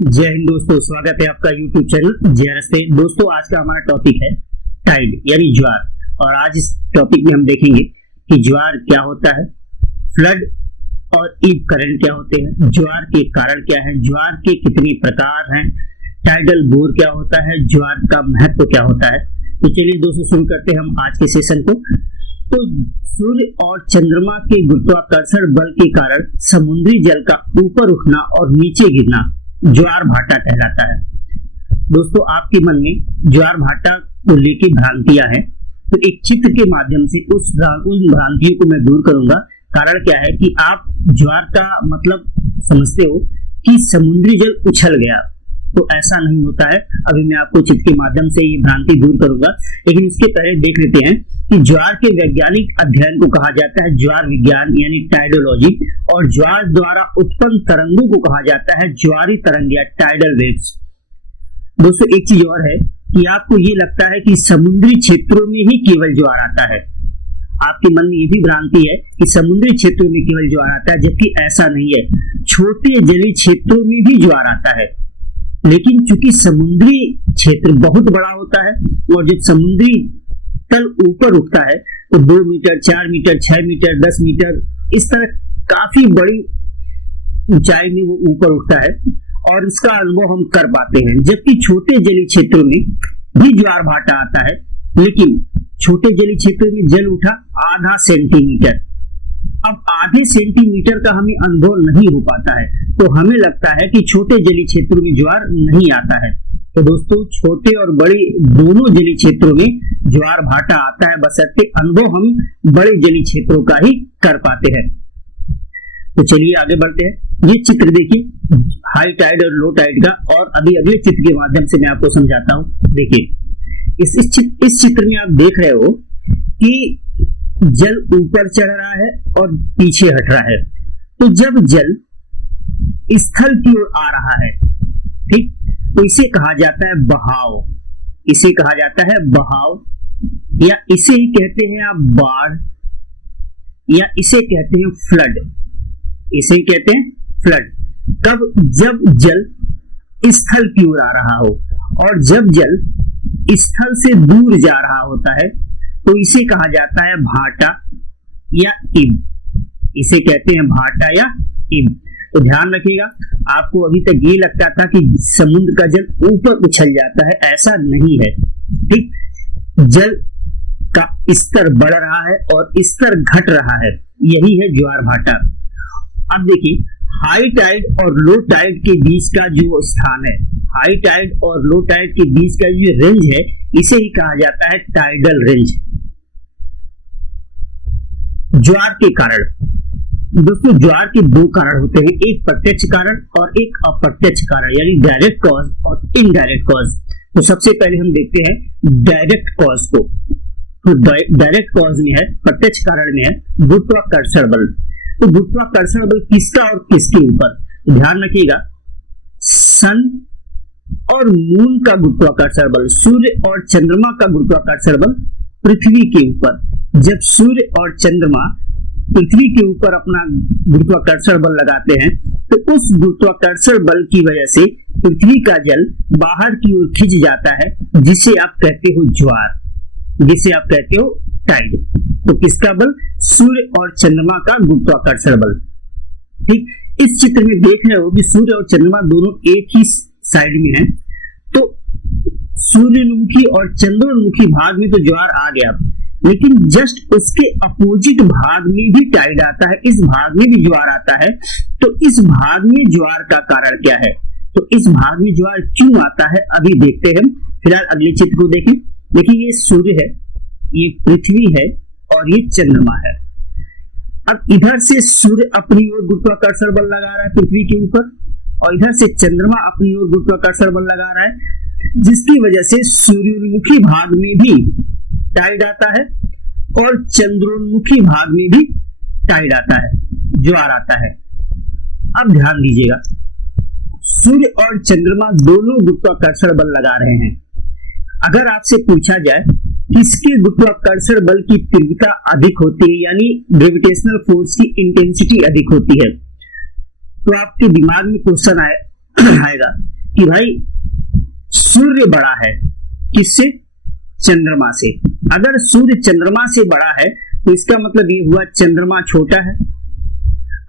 जय हिंद दोस्तों, स्वागत है आपका YouTube चैनल जेआरएस पे। दोस्तों, आज का हमारा टॉपिक है टाइड यानी ज्वार। और आज इस टॉपिक में हम देखेंगे कि ज्वार क्या होता है, फ्लड और ईव करंट क्या होते हैं, ज्वार के कारण क्या है, ज्वार के कितने प्रकार हैं, टाइडल बोर क्या होता है, ज्वार का महत्व क्या होता है। तो चलिए दोस्तों, शुरू करते हैं हम आज के सेशन को। तो सूर्य और चंद्रमा के गुरुत्वाकर्षण बल के कारण समुद्री जल का ऊपर उठना और नीचे गिरना ज्वार भाटा कहलाता है। दोस्तों, आपके मन में ज्वार भाटा को लेकर भ्रांतियां हैं, तो एक चित्र के माध्यम से उन भ्रांतियों को मैं दूर करूंगा। कारण क्या है कि आप ज्वार का मतलब समझते हो कि समुद्री जल उछल गया, तो ऐसा नहीं होता है। अभी मैं आपको चित्र के माध्यम से ये भ्रांति दूर करूंगा, लेकिन इसके पहले देख लेते हैं कि ज्वार के वैज्ञानिक अध्ययन को कहा जाता है ज्वार विज्ञान यानी टाइडोलॉजी, और ज्वार द्वारा उत्पन्न तरंगों को कहा जाता है ज्वारी तरंग या टाइडल वेव्स। दोस्तों, एक चीज और है कि आपको ये लगता है कि समुद्री क्षेत्रों में ही केवल ज्वार आता है। आपके मन में ये भी भ्रांति है कि समुद्री क्षेत्रों में केवल ज्वार आता है, जबकि ऐसा नहीं है। छोटे जलीय क्षेत्रों में भी ज्वार आता है, लेकिन चूंकि समुद्री क्षेत्र बहुत बड़ा होता है और जब समुद्री तल ऊपर उठता है तो 2 मीटर, 4 मीटर, 6 मीटर, 10 मीटर, इस तरह काफी बड़ी ऊंचाई में वो ऊपर उठता है और इसका अनुभव हम कर पाते हैं। जबकि छोटे जलीय क्षेत्रों में भी ज्वार भाटा आता है, लेकिन छोटे जलीय क्षेत्र में जल उठा आधा सेंटीमीटर। अब आधे सेंटीमीटर का हमें अनुभव नहीं हो पाता है, तो हमें लगता है कि छोटे जलीय क्षेत्रों में ज्वार नहीं आता है। तो दोस्तों, छोटे और बड़े दोनों जलीय क्षेत्रों में ज्वार भाटा आता है, बशर्ते अनुभव हम बड़े जलीय क्षेत्रों का ही कर पाते हैं। तो चलिए आगे बढ़ते हैं। ये चित्र देखिए हाई टाइड और लो टाइड का, और अभी अगले चित्र के माध्यम से मैं आपको समझाता हूं। देखिए इस चित्र में आप देख रहे हो कि जल ऊपर चढ़ रहा है और पीछे हट रहा है। तो जब जल स्थल की ओर आ रहा है, ठीक, तो इसे कहा जाता है बहाव। इसे कहा जाता है बहाव, या इसे ही कहते हैं आप बाढ़, या इसे कहते हैं फ्लड। इसे ही कहते हैं फ्लड। कब? जब जल स्थल की ओर आ रहा हो, और जब जल स्थल से दूर जा रहा होता है तो इसे कहा जाता है भाटा या ईब। इसे कहते हैं भाटा या ईब। तो ध्यान रखिएगा, आपको अभी तक ये लगता था कि समुद्र का जल ऊपर उछल जाता है, ऐसा नहीं है। ठीक, जल का स्तर बढ़ रहा है और स्तर घट रहा है, यही है ज्वार भाटा। अब देखिए, हाई टाइड और लो टाइड के बीच का जो स्थान है, हाई टाइड और लो टाइड के बीच का जो रेंज है, इसे ही कहा जाता है टाइडल रेंज। ज्वार के कारण, दोस्तों, ज्वार के 2 कारण होते हैं, एक प्रत्यक्ष कारण और एक अप्रत्यक्ष कारण, यानी डायरेक्ट कॉज और इनडायरेक्ट कॉज। तो सबसे पहले हम देखते हैं डायरेक्ट कॉज को। तो डायरेक्ट कॉज में है, प्रत्यक्ष कारण में है गुरुत्वाकर्षण बल। तो गुरुत्वाकर्षण बल किसका और किसके ऊपर? ध्यान रखिएगा, सन और मून का गुरुत्वाकर्षण बल, सूर्य और चंद्रमा का गुरुत्वाकर्षण बल पृथ्वी के ऊपर। जब सूर्य और चंद्रमा पृथ्वी के ऊपर अपना गुरुत्वाकर्षण बल लगाते हैं, तो उस गुरुत्वाकर्षण बल की वजह से पृथ्वी का जल बाहर की ओर खिंच जाता है, जिसे आप कहते हो ज्वार, जिसे आप कहते हो टाइड। तो किसका बल? सूर्य और चंद्रमा का गुरुत्वाकर्षण बल। ठीक, इस चित्र में देख रहे हो कि सूर्य और चंद्रमा दोनों एक ही साइड में हैं। तो सूर्योन्मुखी और चंद्रोन्मुखी भाग में तो ज्वार आ गया, लेकिन जस्ट उसके अपोजिट भाग में भी टाइड आता है, इस भाग में भी ज्वार आता है। तो इस भाग में ज्वार का कारण क्या है? तो इस भाग में ज्वार क्यों आता है, अभी देखते हैं। फिलहाल अगले चित्र को देखें। देखिए, ये सूर्य है, ये पृथ्वी है और ये चंद्रमा है। अब इधर से सूर्य अपनी ओर गुरुत्वाकर्षण बल लगा रहा है पृथ्वी के ऊपर, और इधर से चंद्रमा अपनी ओर गुरुत्वाकर्षण बल लगा रहा है, जिसकी वजह से सूर्योन्मुखी भाग में भी टाइड आता है और चंद्रोन्मुखी भाग में भी टाइड आता है, ज्वार आता है। अब ध्यान दीजिएगा, सूर्य और चंद्रमा दोनों गुरुत्वाकर्षण बल लगा रहे हैं। अगर आपसे पूछा जाए किसके गुरुत्वाकर्षण बल की तीव्रता अधिक होती है, यानी ग्रेविटेशनल फोर्स की इंटेंसिटी अधिक होती है, तो आपके दिमाग में क्वेश्चन आएगा कि भाई सूर्य बड़ा है किससे? चंद्रमा से। अगर सूर्य चंद्रमा से बड़ा है तो इसका मतलब ये हुआ चंद्रमा छोटा है।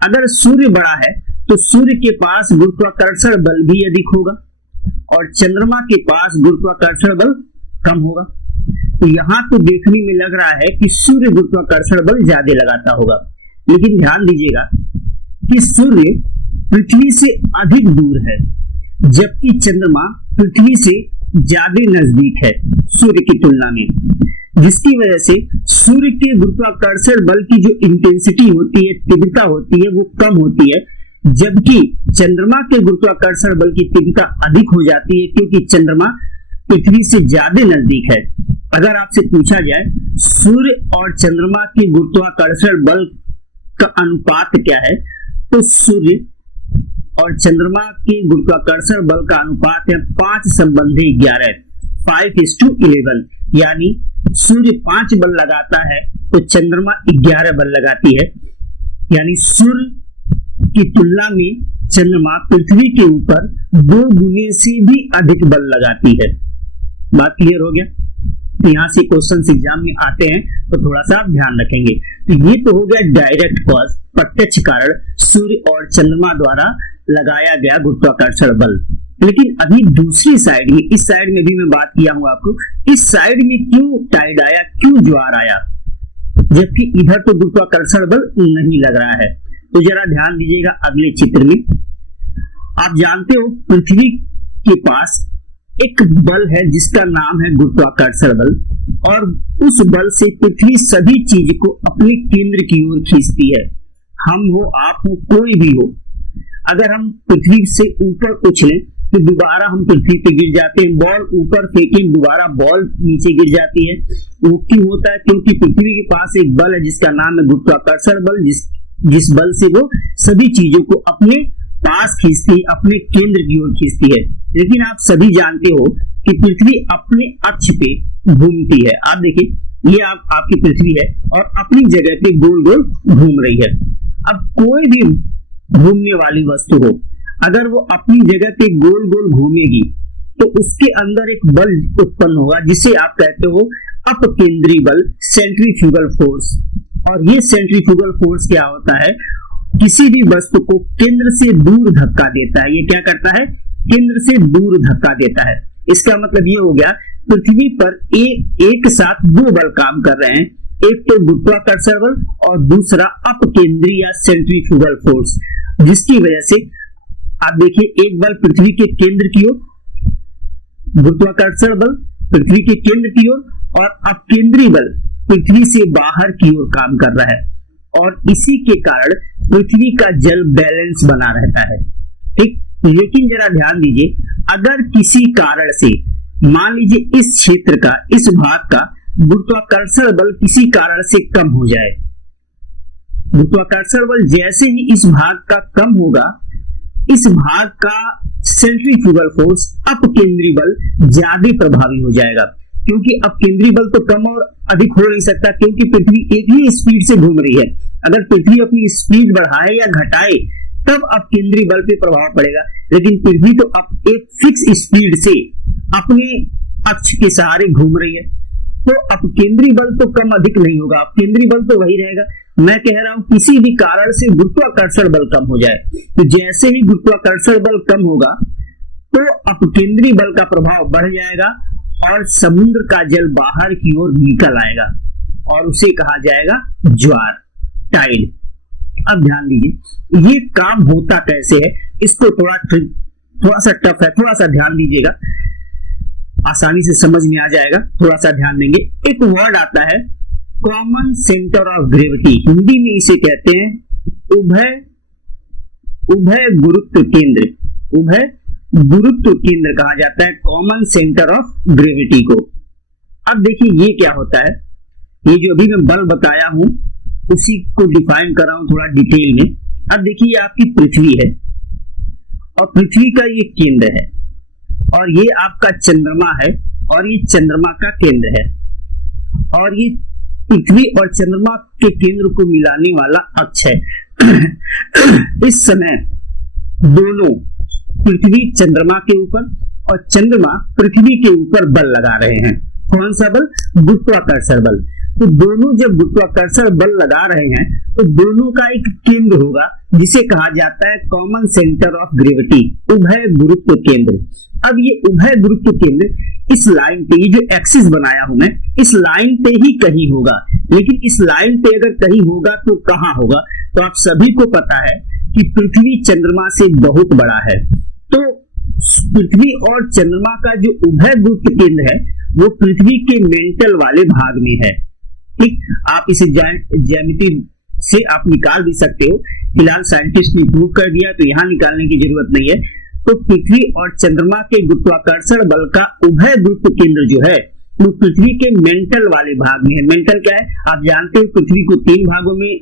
अगर सूर्य बड़ा है तो सूर्य के पास गुरुत्वाकर्षण बल भी अधिक होगा और चंद्रमा के पास गुरुत्वाकर्षण बल कम होगा। तो यहां तो देखने में लग रहा है कि सूर्य गुरुत्वाकर्षण बल ज्यादा लगाता होगा, लेकिन ध्यान दीजिएगा कि सूर्य पृथ्वी से अधिक दूर है जबकि चंद्रमा पृथ्वी से ज्यादा नजदीक है सूर्य की तुलना में, जिसकी वजह से सूर्य के गुरुत्वाकर्षण बल की जो इंटेंसिटी होती है, तीव्रता होती है, वो कम होती है, जबकि चंद्रमा के गुरुत्वाकर्षण बल की तीव्रता अधिक हो जाती है क्योंकि चंद्रमा पृथ्वी से ज्यादा नजदीक है। अगर आपसे पूछा जाए सूर्य और चंद्रमा के गुरुत्वाकर्षण बल का अनुपात क्या है, तो सूर्य और चंद्रमा के गुरुत्वाकर्षण बल का अनुपात है 5:11, 5:11, यानी सूर्य 5 बल लगाता है तो चंद्रमा 11 बल लगाती है, यानी सूर्य की तुलना में चंद्रमा पृथ्वी के ऊपर 2 गुने से भी अधिक बल लगाती है। बात क्लियर हो गया? तो यहाँ से क्वेश्चन एग्जाम में आते हैं तो थोड़ा सा आप ध्यान रखेंगे। तो ये तो हो गया डायरेक्ट कॉज, प्रत्यक्ष कारण सूर्य और चंद्रमा द्वारा लगाया गया गुरुत्वाकर्षण बल। लेकिन अभी दूसरी साइड में, इस साइड में भी मैं बात किया हूं आपको, इस साइड में क्यों टाइड आया, क्यों ज्वार आया, जबकि इधर तो गुरुत्वाकर्षण बल नहीं लग रहा है। तो जरा ध्यान दीजिएगा अगले चित्र में। आप जानते हो पृथ्वी के पास एक बल है जिसका नाम है गुरुत्वाकर्षण बल, और उस बल से पृथ्वी सभी चीज को अपने केंद्र की ओर खींचती है। हम हो, आप हो, कोई भी हो, अगर हम पृथ्वी से ऊपर उछलें तो दोबारा हम पृथ्वी पे गिर जाते हैं, बॉल ऊपर फेंकें दोबारा बॉल नीचे गिर जाती है। वो क्यों होता है? क्योंकि पृथ्वी के पास एक बल है जिसका नाम है गुरुत्वाकर्षण बल, जिस बल से वो सभी चीजों को अपने पास खींचती है, अपने केंद्र की ओर खींचती है। लेकिन आप सभी जानते हो कि पृथ्वी अपने अक्ष पे घूमती है। आप देखिए, ये आपकी पृथ्वी है और अपनी जगह पे गोल गोल घूम रही है। अब कोई भी घूमने वाली वस्तु हो, अगर वो अपनी जगह पे गोल गोल घूमेगी तो उसके अंदर एक बल उत्पन्न होगा जिसे आप कहते हो अपकेंद्री बल, सेंट्रीफ्यूगल फोर्स। और ये सेंट्रीफ्यूगल फोर्स क्या होता है? किसी भी वस्तु को केंद्र से दूर धक्का देता है। ये क्या करता है? केंद्र से दूर धक्का देता है। इसका मतलब ये हो गया पृथ्वी पर एक साथ 2 बल काम कर रहे हैं, एक तो गुरुत्वाकर्षण बल और दूसरा अपकेंद्री या सेंट्रीफ्यूगल फोर्स, जिसकी वजह से आप देखिए एक बल पृथ्वी के केंद्र की ओर, गुरुत्वाकर्षण बल पृथ्वी के केंद्र की ओर, और अपकेंद्री बल पृथ्वी से बाहर की ओर काम कर रहा है, और इसी के कारण पृथ्वी का जल बैलेंस बना रहता है। ठीक, लेकिन जरा ध्यान दीजिए, अगर किसी कारण से मान लीजिए इस क्षेत्र का, इस भाग का गुरुत्वाकर्षण बल किसी कारण से कम हो जाए, गुरुत्वाकर्षण बल जैसे ही इस भाग का कम होगा, इस भाग का सेंट्रीफ्यूगल फोर्स, अपकेंद्री बल ज्यादा प्रभावी हो जाएगा। क्योंकि अपकेंद्री बल तो कम और अधिक हो नहीं सकता, क्योंकि पृथ्वी एक ही स्पीड से घूम रही है। अगर पृथ्वी अपनी स्पीड बढ़ाए या घटाए तब अपकेंद्री बल पे प्रभाव पड़ेगा, लेकिन पृथ्वी तो अब एक फिक्स स्पीड से अपने अक्ष के सहारे घूम रही है, तो अपकेंद्री बल तो कम अधिक नहीं होगा, अपकेंद्री बल तो वही रहेगा। मैं कह रहा हूं किसी भी कारण से गुरुत्वाकर्षण बल कम हो जाए, तो जैसे ही गुरुत्वाकर्षण बल कम होगा तो अपकेंद्री बल का प्रभाव बढ़ जाएगा और समुद्र का जल बाहर की ओर निकल आएगा और उसे कहा जाएगा ज्वार, टाइड। अब ध्यान दीजिए ये काम होता कैसे है, इसको थोड़ा सा टफ है, थोड़ा सा ध्यान दीजिएगा, आसानी से समझ में आ जाएगा, थोड़ा सा ध्यान देंगे। एक वर्ड आता है common centre of gravity, Hindi में इसे कहते हैं उभय गुरुत्व केंद्र, उभय गुरुत्व केंद्र कहा जाता है कॉमन सेंटर ऑफ ग्रेविटी को। अब देखिए ये क्या होता है, ये जो अभी मैं बल बताया हूं उसी को डिफाइन कर रहा हूं थोड़ा डिटेल में। अब देखिए ये आपकी पृथ्वी है और पृथ्वी का ये केंद्र है और ये आपका चंद्रमा है और ये चंद्रमा का केंद्र है और ये पृथ्वी और चंद्रमा के केंद्र को मिलाने वाला अक्ष है। इस समय दोनों पृथ्वी चंद्रमा के ऊपर और चंद्रमा पृथ्वी के ऊपर बल लगा रहे हैं। कौन सा बल? गुरुत्वाकर्षण बल। तो दोनों जब गुरुत्वाकर्षण बल लगा रहे हैं तो दोनों का एक केंद्र होगा जिसे कहा जाता है कॉमन सेंटर ऑफ ग्रेविटी, उभय गुरुत्व केंद्र। अब ये उभय गुरुत्व केंद्र इस लाइन पे, ये जो एक्सिस बनाया हूं मैं, इस लाइन पे ही कहीं होगा। लेकिन इस लाइन पे अगर कहीं होगा तो कहां होगा? तो आप सभी को पता है कि पृथ्वी चंद्रमा से बहुत बड़ा है। तो पृथ्वी और चंद्रमा का जो उभय गुरुत्व केंद्र है वो पृथ्वी के मेंटल वाले भाग में है। ठीक, आप इसे ज्यामिति से आप निकाल भी सकते हो, फिलहाल साइंटिस्ट ने प्रूव कर दिया तो यहां निकालने की जरूरत नहीं है। तो पृथ्वी और चंद्रमा के गुरुत्वाकर्षण बल का उभय गुरुत्व केंद्र जो है वो पृथ्वी के मेंटल वाले भाग में है। मेंटल क्या है? आप जानते हो पृथ्वी को 3 भागों में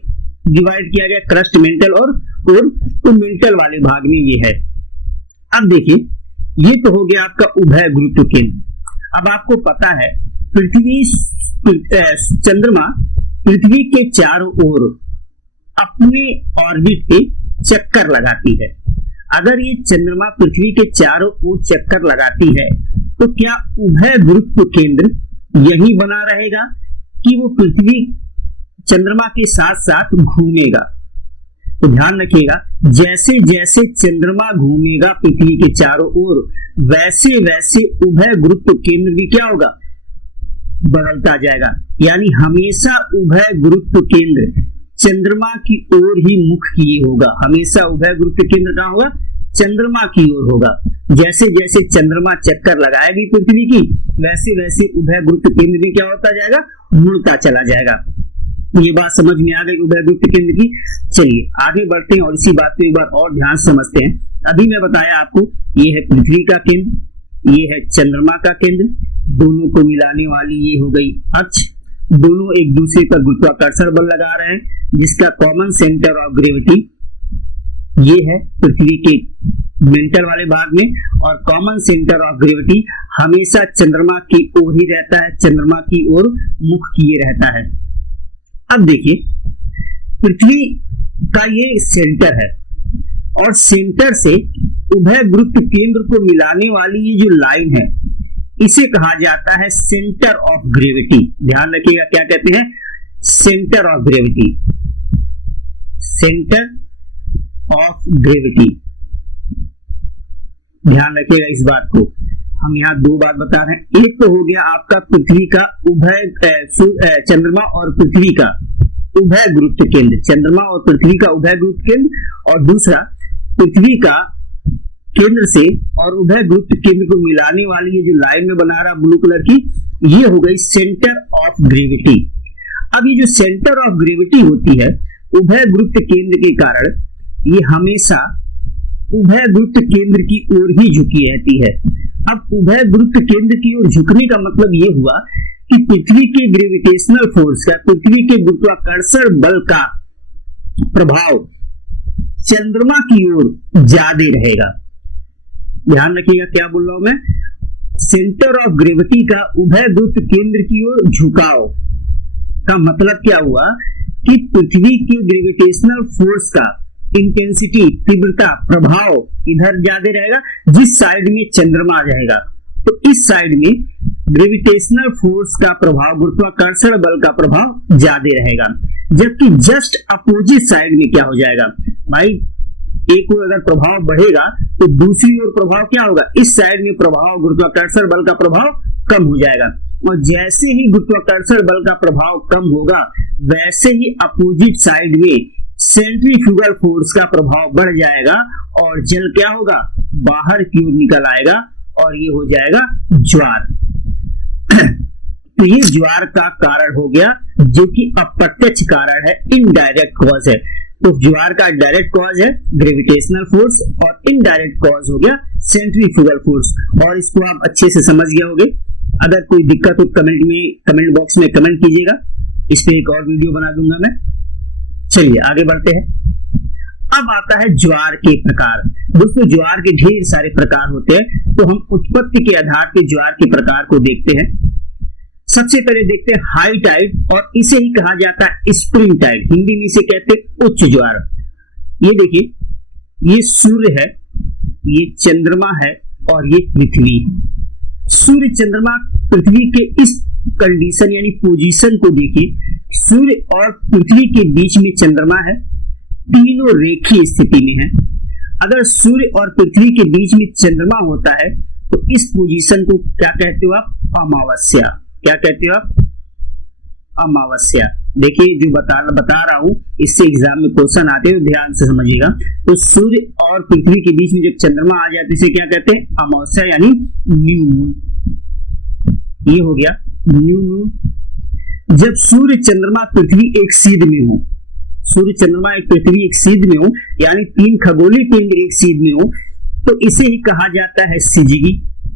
डिवाइड किया गया, क्रस्ट, मेंटल और कोर। तो मेंटल वाले भाग में ये है। अब देखिए, ये तो हो गया आपका उभय गुरुत्व केंद्र। अब आपको पता है चंद्रमा पृथ्वी के चारों ओर अपने ऑर्बिट पे चक्कर लगाती है। अगर ये चंद्रमा पृथ्वी के चारों ओर चक्कर लगाती है तो क्या उभय गुरुत्व केंद्र यही बना रहेगा कि वो पृथ्वी चंद्रमा के साथ साथ घूमेगा? तो ध्यान रखिएगा, जैसे जैसे चंद्रमा घूमेगा पृथ्वी के चारों ओर वैसे वैसे उभय गुरुत्व केंद्र भी क्या होगा? बदलता जाएगा। यानी हमेशा उभय गुरुत्व केंद्र चंद्रमा की ओर ही मुख किए होगा। हमेशा उभय गुरुत्व केंद्र कहां होगा? चंद्रमा की ओर होगा। जैसे जैसे चंद्रमा चक्कर लगाएगी पृथ्वी की वैसे वैसे उभय गुरुत्व केंद्र भी क्या होता जाएगा? मुड़ता चला जाएगा। ये बात समझ में आ गई उभय गुरुत्व केंद्र की। चलिए आगे बढ़ते हैं और इसी बात को एक बार और ध्यान से समझते हैं। अभी मैं बताया आपको, ये है पृथ्वी का केंद्र, ये है चंद्रमा का केंद्र, दोनों को मिलाने वाली ये हो गई अक्ष। दोनों एक दूसरे पर गुरुत्वाकर्षण बल लगा रहे हैं जिसका कॉमन सेंटर ऑफ ग्रेविटी ये है पृथ्वी के मेंटल वाले भाग में, और कॉमन सेंटर ऑफ ग्रेविटी हमेशा चंद्रमा की ओर ही रहता है, चंद्रमा की ओर मुख किए रहता है। अब देखिए, पृथ्वी का ये सेंटर है और सेंटर से उभय गुरुत्व केंद्र को मिलाने वाली ये जो लाइन है इसे कहा जाता है सेंटर ऑफ ग्रेविटी। ध्यान रखिएगा, क्या कहते हैं? Centre of gravity. Centre of gravity, ध्यान रखिएगा इस बात को। हम यहाँ 2 बात बता रहे हैं। एक तो हो गया आपका पृथ्वी का उभय चंद्रमा और पृथ्वी का उभय गुरुत्व केंद्र, चंद्रमा और पृथ्वी का उभय गुरुत्व केंद्र, और दूसरा पृथ्वी का केंद्र से और उभय गुरुत्व केंद्र को मिलाने वाली ये जो लाइन में बना रहा ब्लू कलर की, ये हो गई सेंटर ऑफ ग्रेविटी। अब ये जो सेंटर ऑफ ग्रेविटी होती है उभय गुरुत्व केंद्र के कारण ये हमेशा उभय गुरुत्व केंद्र की ओर ही झुकी रहती है। अब उभय गुरुत्व केंद्र की ओर झुकने का मतलब ये हुआ कि पृथ्वी के ग्रेविटेशनल फोर्स का, पृथ्वी के गुरुत्वाकर्षण बल का प्रभाव चंद्रमा की ओर ज्यादा रहेगा। ध्यान रखिएगा क्या बोल रहा हूं मैं, सेंटर ऑफ ग्रेविटी का उभय गुरुत्व केंद्र की ओर झुकाव का मतलब क्या हुआ कि पृथ्वी के ग्रेविटेशनल फोर्स का इंटेंसिटी, तीव्रता, प्रभाव इधर ज्यादा रहेगा जिस साइड में चंद्रमा रहेगा। तो इस साइड में ग्रेविटेशनल फोर्स का प्रभाव, गुरुत्वाकर्षण बल का प्रभाव ज्यादा रहेगा, जबकि जस्ट अपोजिट साइड में क्या हो जाएगा भाई, एक ओर अगर प्रभाव बढ़ेगा तो दूसरी ओर प्रभाव क्या होगा, इस साइड में प्रभाव, गुरुत्वाकर्षण बल का प्रभाव कम हो जाएगा। और जैसे ही गुरुत्वाकर्षण बल का प्रभाव कम होगा वैसे ही अपोजिट साइड में सेंट्रीफ्यूगल फोर्स का प्रभाव बढ़ जाएगा और जल क्या होगा, बाहर की ओर निकल आएगा और ये हो जाएगा ज्वार। तो ये ज्वार का कारण हो गया जो कि अप्रत्यक्ष कारण है, इनडायरेक्ट कॉज है। तो ज्वार का डायरेक्ट कॉज है ग्रेविटेशनल फोर्स और इनडायरेक्ट कॉज हो गया सेंट्रीफ्यूगल फोर्स। और इसको आप अच्छे से समझ गए होंगे। अगर कोई दिक्कत हो कमेंट बॉक्स में कमेंट कीजिएगा, इस पे एक और वीडियो बना दूंगा मैं। चलिए आगे बढ़ते हैं। अब आता है ज्वार के प्रकार। दोस्तों ज्वार के ढेर सारे प्रकार होते हैं, तो हम उत्पत्ति के आधार पर ज्वार के प्रकार को देखते हैं। सबसे पहले देखते हैं हाई टाइड, और इसे ही कहा जाता है स्प्रिंग टाइड, हिंदी में इसे कहते हैं उच्च ज्वार। ये देखिए, ये सूर्य है ये चंद्रमा है और ये पृथ्वी। सूर्य चंद्रमा पृथ्वी के इस कंडीशन यानी पोजीशन को देखिए, सूर्य और पृथ्वी के बीच में चंद्रमा है, तीनों रेखीय स्थिति में है। अगर सूर्य और पृथ्वी के बीच में चंद्रमा होता है तो इस पोजीशन को क्या कहते हो आप? अमावस्या। क्या कहते हो आप? अमावस्या। देखिए जो बता रहा हूं, इससे एग्जाम में क्वेश्चन आते हैं, ध्यान से समझिएगा। तो सूर्य और पृथ्वी के बीच में जब चंद्रमा आ जाए तो इसे क्या कहते हैं? अमावस्या यानी न्यू मून। ये हो गया न्यू मून। जब सूर्य चंद्रमा पृथ्वी एक सीध में हो, सूर्य चंद्रमा एक पृथ्वी एक सीध में हो, यानी 3 खगोलीय पिंड एक सीध में हो, तो इसे ही कहा जाता है सिजगी।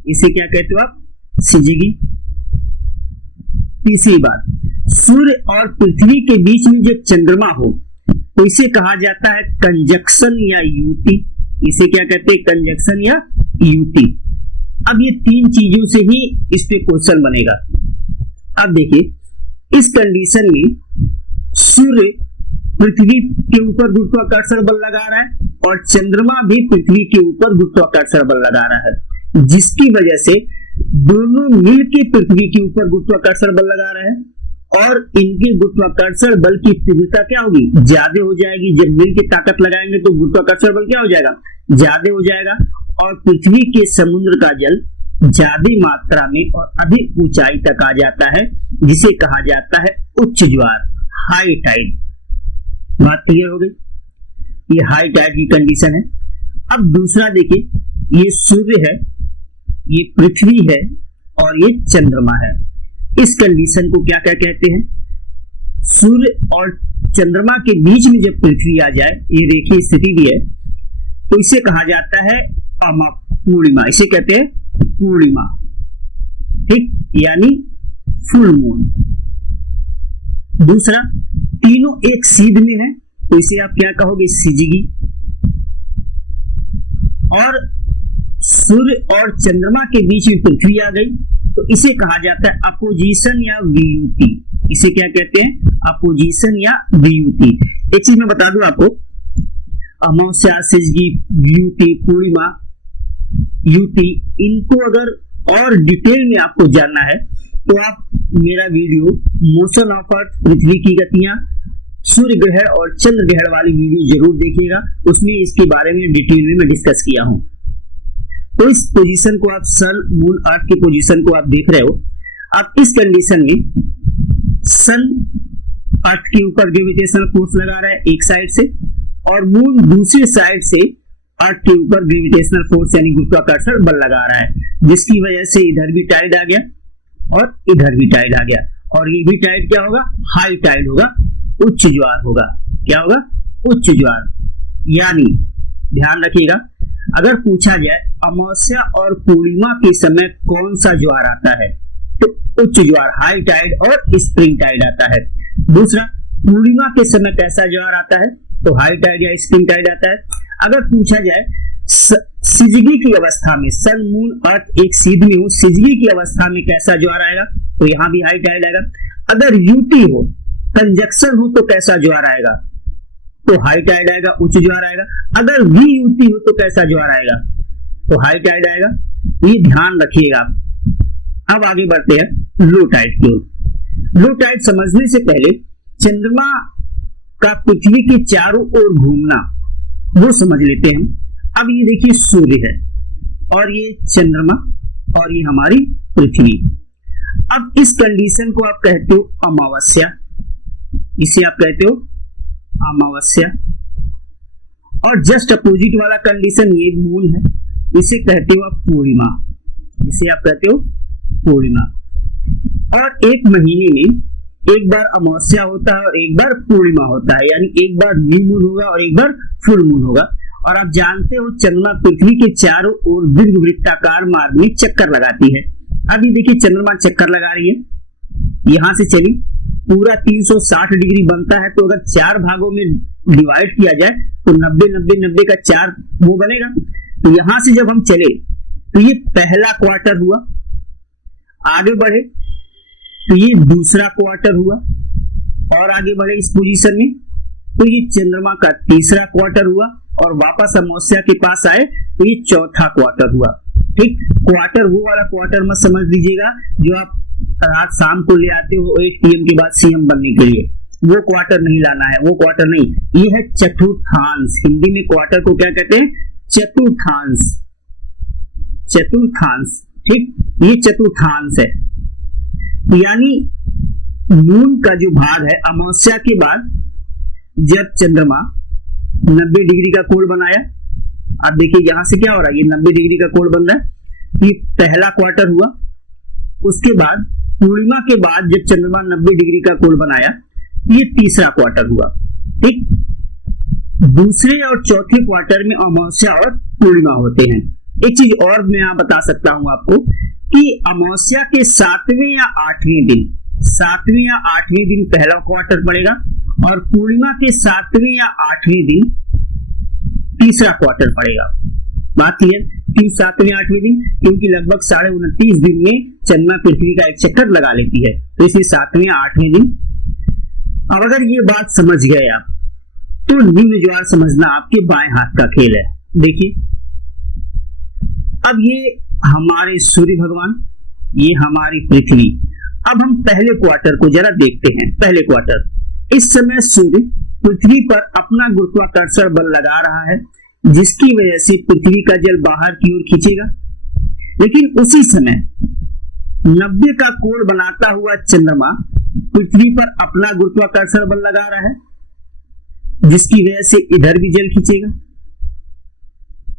इसे क्या कहते हो आप? सिजगी। तीसरी बात, सूर्य और पृथ्वी के बीच में जब चंद्रमा हो तो इसे कहा जाता है कंजक्शन या युति। इसे क्या कहते हैं? कंजक्शन या युति। अब ये 3 चीजों से ही इस पे क्वेश्चन बनेगा। अब देखिए इस कंडीशन में सूर्य पृथ्वी के ऊपर गुरुत्वाकर्षण बल लगा रहा है और चंद्रमा भी पृथ्वी के ऊपर गुरुत्वाकर्षण बल लगा रहा है, जिसकी वजह से दोनों मिलकर पृथ्वी के ऊपर गुरुत्वाकर्षण बल लगा रहे हैं और इनके गुरुत्वाकर्षण बल की तीव्रता क्या होगी? ज्यादा हो जाएगी। जब मिलकर ताकत लगाएंगे तो गुरुत्वाकर्षण बल क्या हो जाएगा? ज्यादा हो जाएगा और पृथ्वी के समुद्र का जल ज्यादा मात्रा में और अधिक ऊंचाई तक आ जाता है, जिसे कहा जाता है उच्च ज्वार, हाई टाइड। बात क्लियर हो गई? ये हाई टाइड की कंडीशन है। अब दूसरा देखिए, ये सूर्य है, ये पृथ्वी है और ये चंद्रमा है। इस कंडीशन को क्या क्या कहते हैं? सूर्य और चंद्रमा के बीच में जब पृथ्वी आ जाए, ये रेखीय स्थिति भी है, तो इसे कहा जाता है पूर्णिमा। इसे कहते हैं पूर्णिमा, ठीक, यानी फुल मून। दूसरा, तीनों एक सीध में है तो इसे आप क्या कहोगे? सिजगी। और सूर्य और चंद्रमा के बीच में पृथ्वी आ गई तो इसे कहा जाता है अपोजिशन या वियुति। इसे क्या कहते हैं? अपोजिशन या वियुति। एक चीज मैं बता दूं आपको, अमावस्या, सिजगी, वियुति, पूर्णिमा, युति, इनको अगर और डिटेल में आपको जानना है तो आप मेरा वीडियो मोशन ऑफ अर्थ, पृथ्वी की गतियां, सूर्य ग्रहण और चंद्र ग्रहण वाली वीडियो जरूर देखिएगा। उसमें इसके बारे में डिटेल में मैं डिस्कस किया हूं। तो इस पोजीशन को आप सन, मून, अर्थ की पोजीशन को आप देख रहे हो। आप इस कंडीशन में सन अर्थ के ऊपर ग्रेविटेशनल फोर्स लगा रहा है एक साइड से और मून दूसरी साइड से अर्थ के ऊपर ग्रेविटेशनल फोर्स यानी गुरुत्वाकर्षण बल लगा रहा है, जिसकी वजह से इधर भी टाइड आ गया और इधर भी टाइड आ गया और ये भी टाइड क्या होगा? हाई टाइड होगा, उच्च ज्वार होगा। क्या होगा? उच्च ज्वार। यानी ध्यान रखिएगा, अगर पूछा जाए अमावस्या और पूर्णिमा के समय कौन सा ज्वार आता है तो उच्च ज्वार, हाई टाइड और स्प्रिंग टाइड आता है। दूसरा, पूर्णिमा के समय कैसा ज्वार आता है तो हाई टाइड या स्प्रिंग टाइड आता है। अगर पूछा जाए सिजगी की अवस्था में, सन, मून, अर्थ एक सीध में हो, सिजगी की अवस्था में कैसा ज्वार आएगा तो यहाँ भी हाई टाइड आएगा। अगर युति हो, कंजक्शन हो तो कैसा ज्वार आएगा तो हाई टाइड आएगा, उच्च ज्वार आएगा। अगर वियुति हो तो कैसा ज्वार आएगा तो हाई टाइड आएगा। ये ध्यान रखिएगा। अब आगे बढ़ते हैं लो टाइड की ओर। लो टाइड समझने से पहले चंद्रमा का पृथ्वी के चारों ओर घूमना वो समझ लेते हैं। अब ये देखिए सूर्य है और ये चंद्रमा और ये हमारी पृथ्वी। अब इस कंडीशन को आप कहते हो अमावस्या, इसे आप कहते हो अमावस्या। और जस्ट अपोजिट वाला कंडीशन ये मून है, इसे कहते हो आप पूर्णिमा, इसे आप कहते हो पूर्णिमा। और एक महीने में एक बार अमावस्या होता है और एक बार पूर्णिमा होता है, यानी एक बार न्यू मून होगा और एक बार फुल मून होगा। और आप जानते हो चंद्रमा पृथ्वी के चारों ओर दीर्घवृत्ताकार मार्ग में चक्कर लगाती है। अभी देखिए चंद्रमा चक्कर लगा रही है, यहां से चली पूरा 360 डिग्री बनता है, तो अगर 4 भागों में डिवाइड किया जाए तो 90-90-90 का 4 वो बनेगा। तो यहां से जब हम चले तो ये पहला क्वार्टर हुआ, आगे बढ़े तो ये दूसरा क्वार्टर हुआ और आगे बढ़े इस पोजीशन में तो ये चंद्रमा का तीसरा क्वार्टर हुआ और वापस अमावस्या के पास आए तो ये चौथा क्वार्टर हुआ। ठीक, क्वार्टर वो वाला क्वार्टर मत समझ लीजिएगा जो आप रात शाम को ले आते हो 8 PM के बाद सीएम बनने के लिए, वो क्वार्टर नहीं लाना है, वो क्वार्टर नहीं, ये है चतुर्थांश। हिंदी में क्वार्टर को क्या कहते हैं? चतुर्थांश। चतुर्थांश, ठीक, ये चतुर्थांश है। यानी मून का जो भाग है अमावस्या के बाद जब चंद्रमा 90 डिग्री का कोण बनाया, आप देखिए यहां से क्या हो रहा है, ये 90 डिग्री का कोण बन रहा है, ये पहला क्वार्टर हुआ। उसके बाद पूर्णिमा के बाद जब चंद्रमा 90 डिग्री का कोण बनाया, ये तीसरा क्वार्टर हुआ। ठीक, दूसरे और चौथे क्वार्टर में अमावस्या और पूर्णिमा होते हैं। एक चीज और मैं यहां बता सकता हूं आपको कि अमावस्या के 7वें या 8वें दिन, 7वें या 8वें दिन पहला क्वार्टर पड़ेगा और पूर्णिमा के 7वें या 8वें दिन तीसरा क्वार्टर पड़ेगा। बात क्लियर? क्यों 7वें 8वें दिन? क्योंकि लगभग 29.5 दिन में चंद्रमा पृथ्वी का एक चक्कर लगा लेती है, तो इसलिए 7वें या 8वें दिन। अब अगर ये बात समझ गए आप तो निम्न ज्वार समझना आपके बाएं हाथ का खेल है। देखिए, अब ये हमारे सूर्य भगवान, ये हमारी पृथ्वी। अब हम पहले क्वार्टर को जरा देखते हैं। पहले क्वार्टर, इस समय सूर्य पृथ्वी पर अपना गुरुत्वाकर्षण बल लगा रहा है, जिसकी वजह से पृथ्वी का जल बाहर की ओर खींचेगा। लेकिन उसी समय 90 का कोण बनाता हुआ चंद्रमा पृथ्वी पर अपना गुरुत्वाकर्षण बल लगा रहा है, जिसकी वजह से इधर भी जल खींचेगा।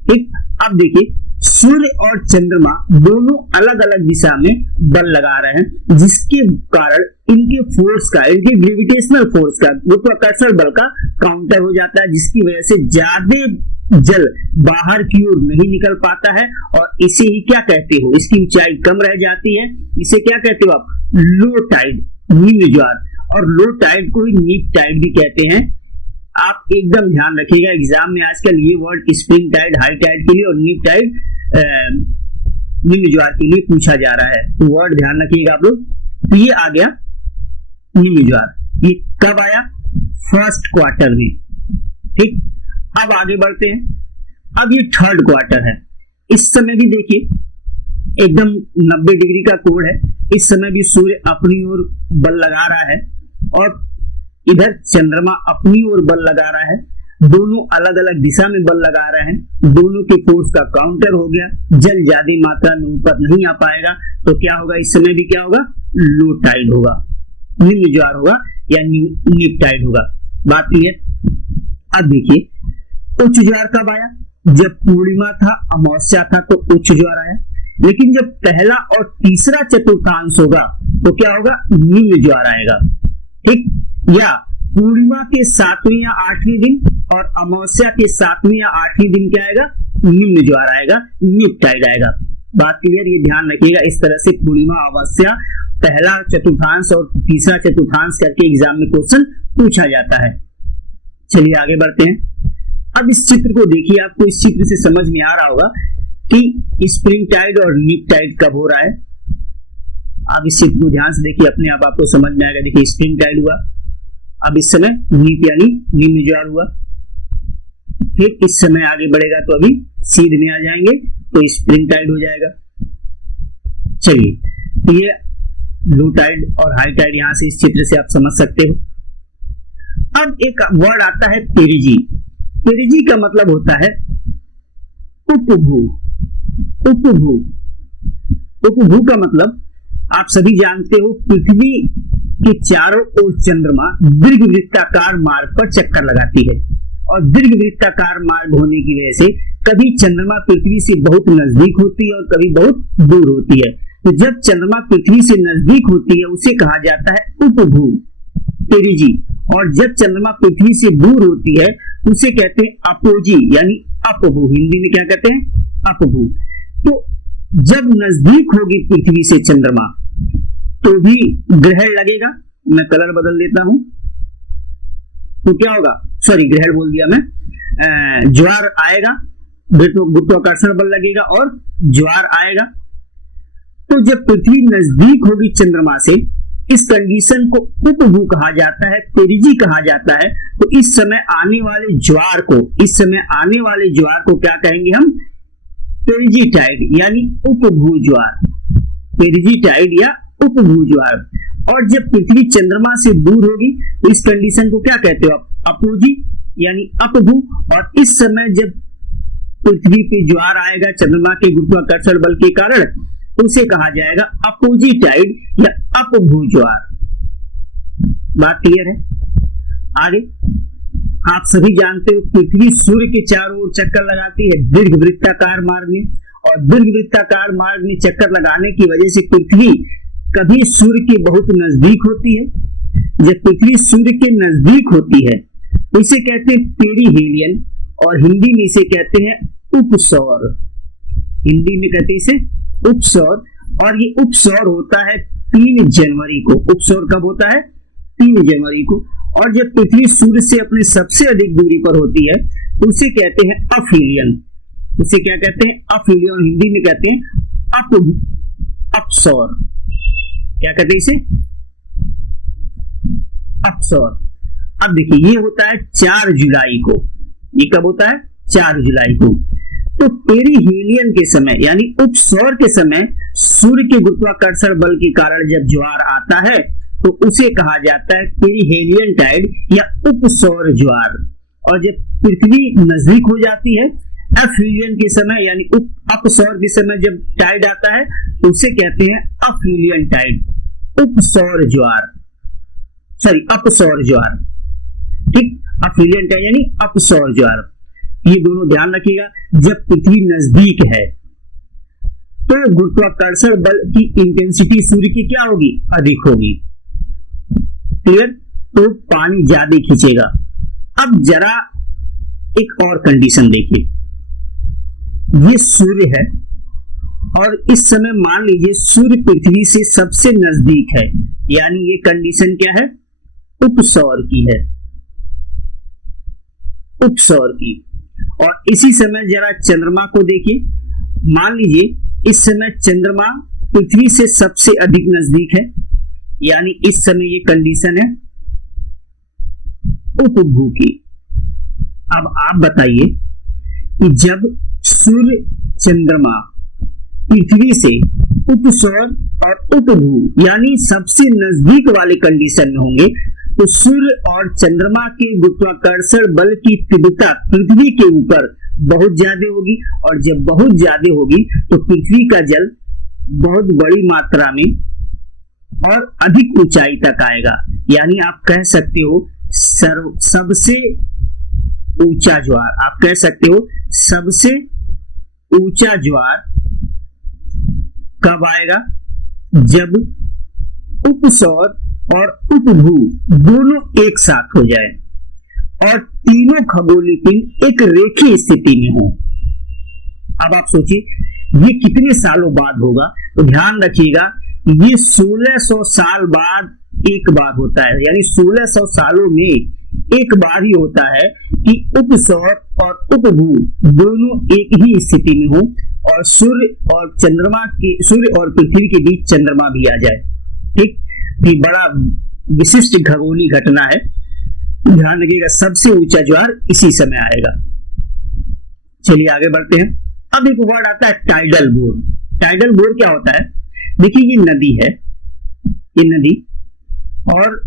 ठीक, अब देखिए सूर्य और चंद्रमा दोनों अलग अलग दिशा में बल लगा रहे हैं, जिसके कारण इनके फोर्स का, इनके ग्रेविटेशनल फोर्स का, गुरुत्वाकर्षण बल का काउंटर हो जाता है, जिसकी वजह से ज्यादा जल बाहर की ओर नहीं निकल पाता है और इसे ही क्या कहते हो, इसकी ऊंचाई कम रह जाती है। इसे क्या कहते हो आप? लो टाइड, निम्न ज्वार। और लो टाइड को ही नीप टाइड भी कहते हैं। आप एकदम ध्यान रखिएगा, एग्जाम में आजकल ये word spring tide high tide के लिए और नीप टाइड निम्न ज्वार के लिए पूछा जा रहा है, तो वर्ड ध्यान रखिएगा आप लोग। तो ये आ गया निम्न ज्वार। ये कब आया? फर्स्ट क्वार्टर में। ठीक, अब आगे बढ़ते हैं। अब ये थर्ड क्वार्टर है। इस समय भी देखिए एकदम 90 डिग्री का कोण है। इस समय भी सूर्य अपनी ओर बल लगा रहा है और इधर चंद्रमा अपनी ओर बल लगा रहा है। दोनों अलग अलग दिशा में बल लगा रहे हैं। दोनों के फोर्स का काउंटर हो गया। जल ज्यादा मात्रा में ऊपर नहीं आ पाएगा, तो क्या होगा? इस समय भी क्या होगा? लो टाइड होगा, निम्न ज्वार होगा या नीप टाइड होगा। बात क्लियर? अब देखिए उच्च ज्वार कब आया? जब पूर्णिमा था, अमावस्या था, तो उच्च ज्वार आया। लेकिन जब पहला और तीसरा चतुर्थांश होगा तो क्या होगा? निम्न ज्वार आएगा। ठीक, या पूर्णिमा के 7वें या 8वें दिन और अमावस्या के 7वें या 8वें दिन क्या आएगा? निम्न ज्वार आएगा, नीप टाइड आएगा। बात क्लियर? ये ध्यान रखिएगा। इस तरह से पूर्णिमा, अमावस्या, पहला चतुर्थांश और तीसरा चतुर्थांश करके एग्जाम में क्वेश्चन पूछा जाता है। चलिए आगे बढ़ते हैं। अब इस चित्र को देखिए, आपको इस चित्र से समझ में आ रहा होगा कि स्प्रिंग टाइड और नीप टाइड कब हो रहा है। आप इस चित्र को ध्यान से देखिए, अपने आप आपको समझ में आएगा। देखिए स्प्रिंग टाइड हुआ, अब इस समय नीप यानी निम्न ज्वार हुआ। फिर इस समय आगे बढ़ेगा तो अभी सीध में आ जाएंगे तो स्प्रिंग टाइड हो जाएगा। चलिए, तो ये लो टाइड और हाई टाइड यहां से इस चित्र से आप समझ सकते हो। अब एक वर्ड आता है पेरिजी। पेरिजी का मतलब होता है उपभू। उपभू, उपभू का मतलब आप सभी जानते हो, पृथ्वी के चारों ओर चंद्रमा दीर्घ वृत्ताकार मार्ग पर चक्कर लगाती है और दीर्घ वृत्ताकार मार्ग होने की वजह से कभी चंद्रमा पृथ्वी से बहुत नजदीक होती है और कभी बहुत दूर होती है। तो जब चंद्रमा पृथ्वी से नजदीक होती है उसे कहा जाता है उपभू, पेरिजी, और जब चंद्रमा पृथ्वी से दूर होती है उसे कहते हैं अपोजी यानी अपभू। हिंदी में क्या कहते हैं? अपभू। तो जब नजदीक होगी पृथ्वी से चंद्रमा तो भी ग्रहण लगेगा। मैं कलर बदल देता हूं, तो क्या होगा? सॉरी, ग्रहण बोल दिया मैं। ज्वार आएगा, गुरुत्वाकर्षण बल लगेगा और ज्वार आएगा। तो जब पृथ्वी नजदीक होगी चंद्रमा से इस कंडीशन को उपभू कहा जाता है, पेरिजी कहा जाता है। तो इस समय आने वाले ज्वार को क्या कहेंगे हम? पेरिजी टाइड यानी उपभू ज्वार, पेरिजी टाइड या उपभू ज्वार। और जब पृथ्वी चंद्रमा से दूर होगी तो इस कंडीशन को क्या कहते हो? अपोजी यानी अपभू। और इस समय जब पृथ्वी पे ज्वार आएगा चंद्रमा के गुरुत्वाकर्षण बल के कारण, तो उसे कहा जाएगा अपोजी टाइड या अपभू ज्वार। बात क्लियर है? आगे आप सभी जानते हो पृथ्वी सूर्य के चारों ओर चक्कर लगाती है दीर्घवृत्ताकार मार्ग में, और दीर्घवृत्ताकार मार्ग में चक्कर लगाने की वजह से पृथ्वी कभी सूर्य के बहुत नजदीक होती है। जब पृथ्वी सूर्य के नजदीक होती है तो इसे कहते हैं पेरीहेलियन, और हिंदी में इसे कहते हैं उपसौर। हिंदी में कहते हैं इसे उपसौर। और ये उपसौर होता है 3 जनवरी को। उपसौर कब होता है? 3 जनवरी को। और जब पृथ्वी सूर्य से अपने सबसे अधिक दूरी पर होती है तो उसे कहते हैं अफीलियन। उसे क्या कहते हैं? अफीलियन। हिंदी में कहते हैं अपसौर। क्या कहते हैं इसे? अपसौर। अब देखिए ये होता है 4 जुलाई को। ये कब होता है? 4 जुलाई को। तो पेरीहेलियन के समय यानी उपसौर के समय सूर्य के गुरुत्वाकर्षण बल के कारण जब ज्वार आता है तो उसे कहा जाता है पेरीहेलियन टाइड या उपसौर ज्वार। और जब पृथ्वी नजदीक हो जाती है एफीलियन के समय यानी अपसौर के समय जब टाइड आता है तो उसे कहते हैं अफीलियन टाइड, उपसौर ज्वार, सॉरी अपसौर ज्वार। ठीक, अफीलियन टाइड यानी अपसौर ज्वार। ये दोनों ध्यान रखिएगा। जब पृथ्वी नजदीक है तो गुरुत्वाकर्षण बल की इंटेंसिटी सूर्य की क्या होगी? अधिक होगी। क्लियर? तो पानी ज्यादा खींचेगा। अब जरा एक और कंडीशन देखिए, ये सूर्य है और इस समय मान लीजिए सूर्य पृथ्वी से सबसे नजदीक है, यानी ये कंडीशन क्या है? उपसौर की है, उपसौर की। और इसी समय जरा चंद्रमा को देखिए, मान लीजिए इस समय चंद्रमा पृथ्वी से सबसे अधिक नजदीक है, यानी इस समय ये कंडीशन है उपभू की। अब आप बताइए कि जब सूर्य चंद्रमा पृथ्वी से उपसौर और उपभू यानी सबसे नजदीक वाले कंडीशन में होंगे तो सूर्य और चंद्रमा के गुरुत्वाकर्षण बल की तीव्रता पृथ्वी के ऊपर बहुत ज्यादा होगी, और जब बहुत ज्यादा होगी तो पृथ्वी का जल बहुत बड़ी मात्रा में और अधिक ऊंचाई तक आएगा। यानी आप कह सकते हो सबसे ऊंचा ज्वार, आप कह सकते हो सबसे ऊंचा ज्वार कब आएगा? जब उपसौर और उपभू दोनों एक साथ हो जाए और तीनों खगोलीय पिंड एक रेखीय स्थिति में हो। अब आप सोचिए ये कितने सालों बाद होगा? तो ध्यान रखिएगा ये 1600 साल बाद एक बार होता है, यानी 1600 सालों में एक बार ही होता है कि उपसौर और उपभू दोनों एक ही स्थिति में हो और सूर्य और पृथ्वी के बीच चंद्रमा भी आ जाए। ठीक, ये बड़ा विशिष्ट खगोलीय घटना है, ध्यान रखिएगा। सबसे ऊंचा ज्वार इसी समय आएगा। चलिए आगे बढ़ते हैं। अब एक वर्ड आता है टाइडल बोर। टाइडल बोर क्या होता है? देखिए ये नदी है, ये नदी, और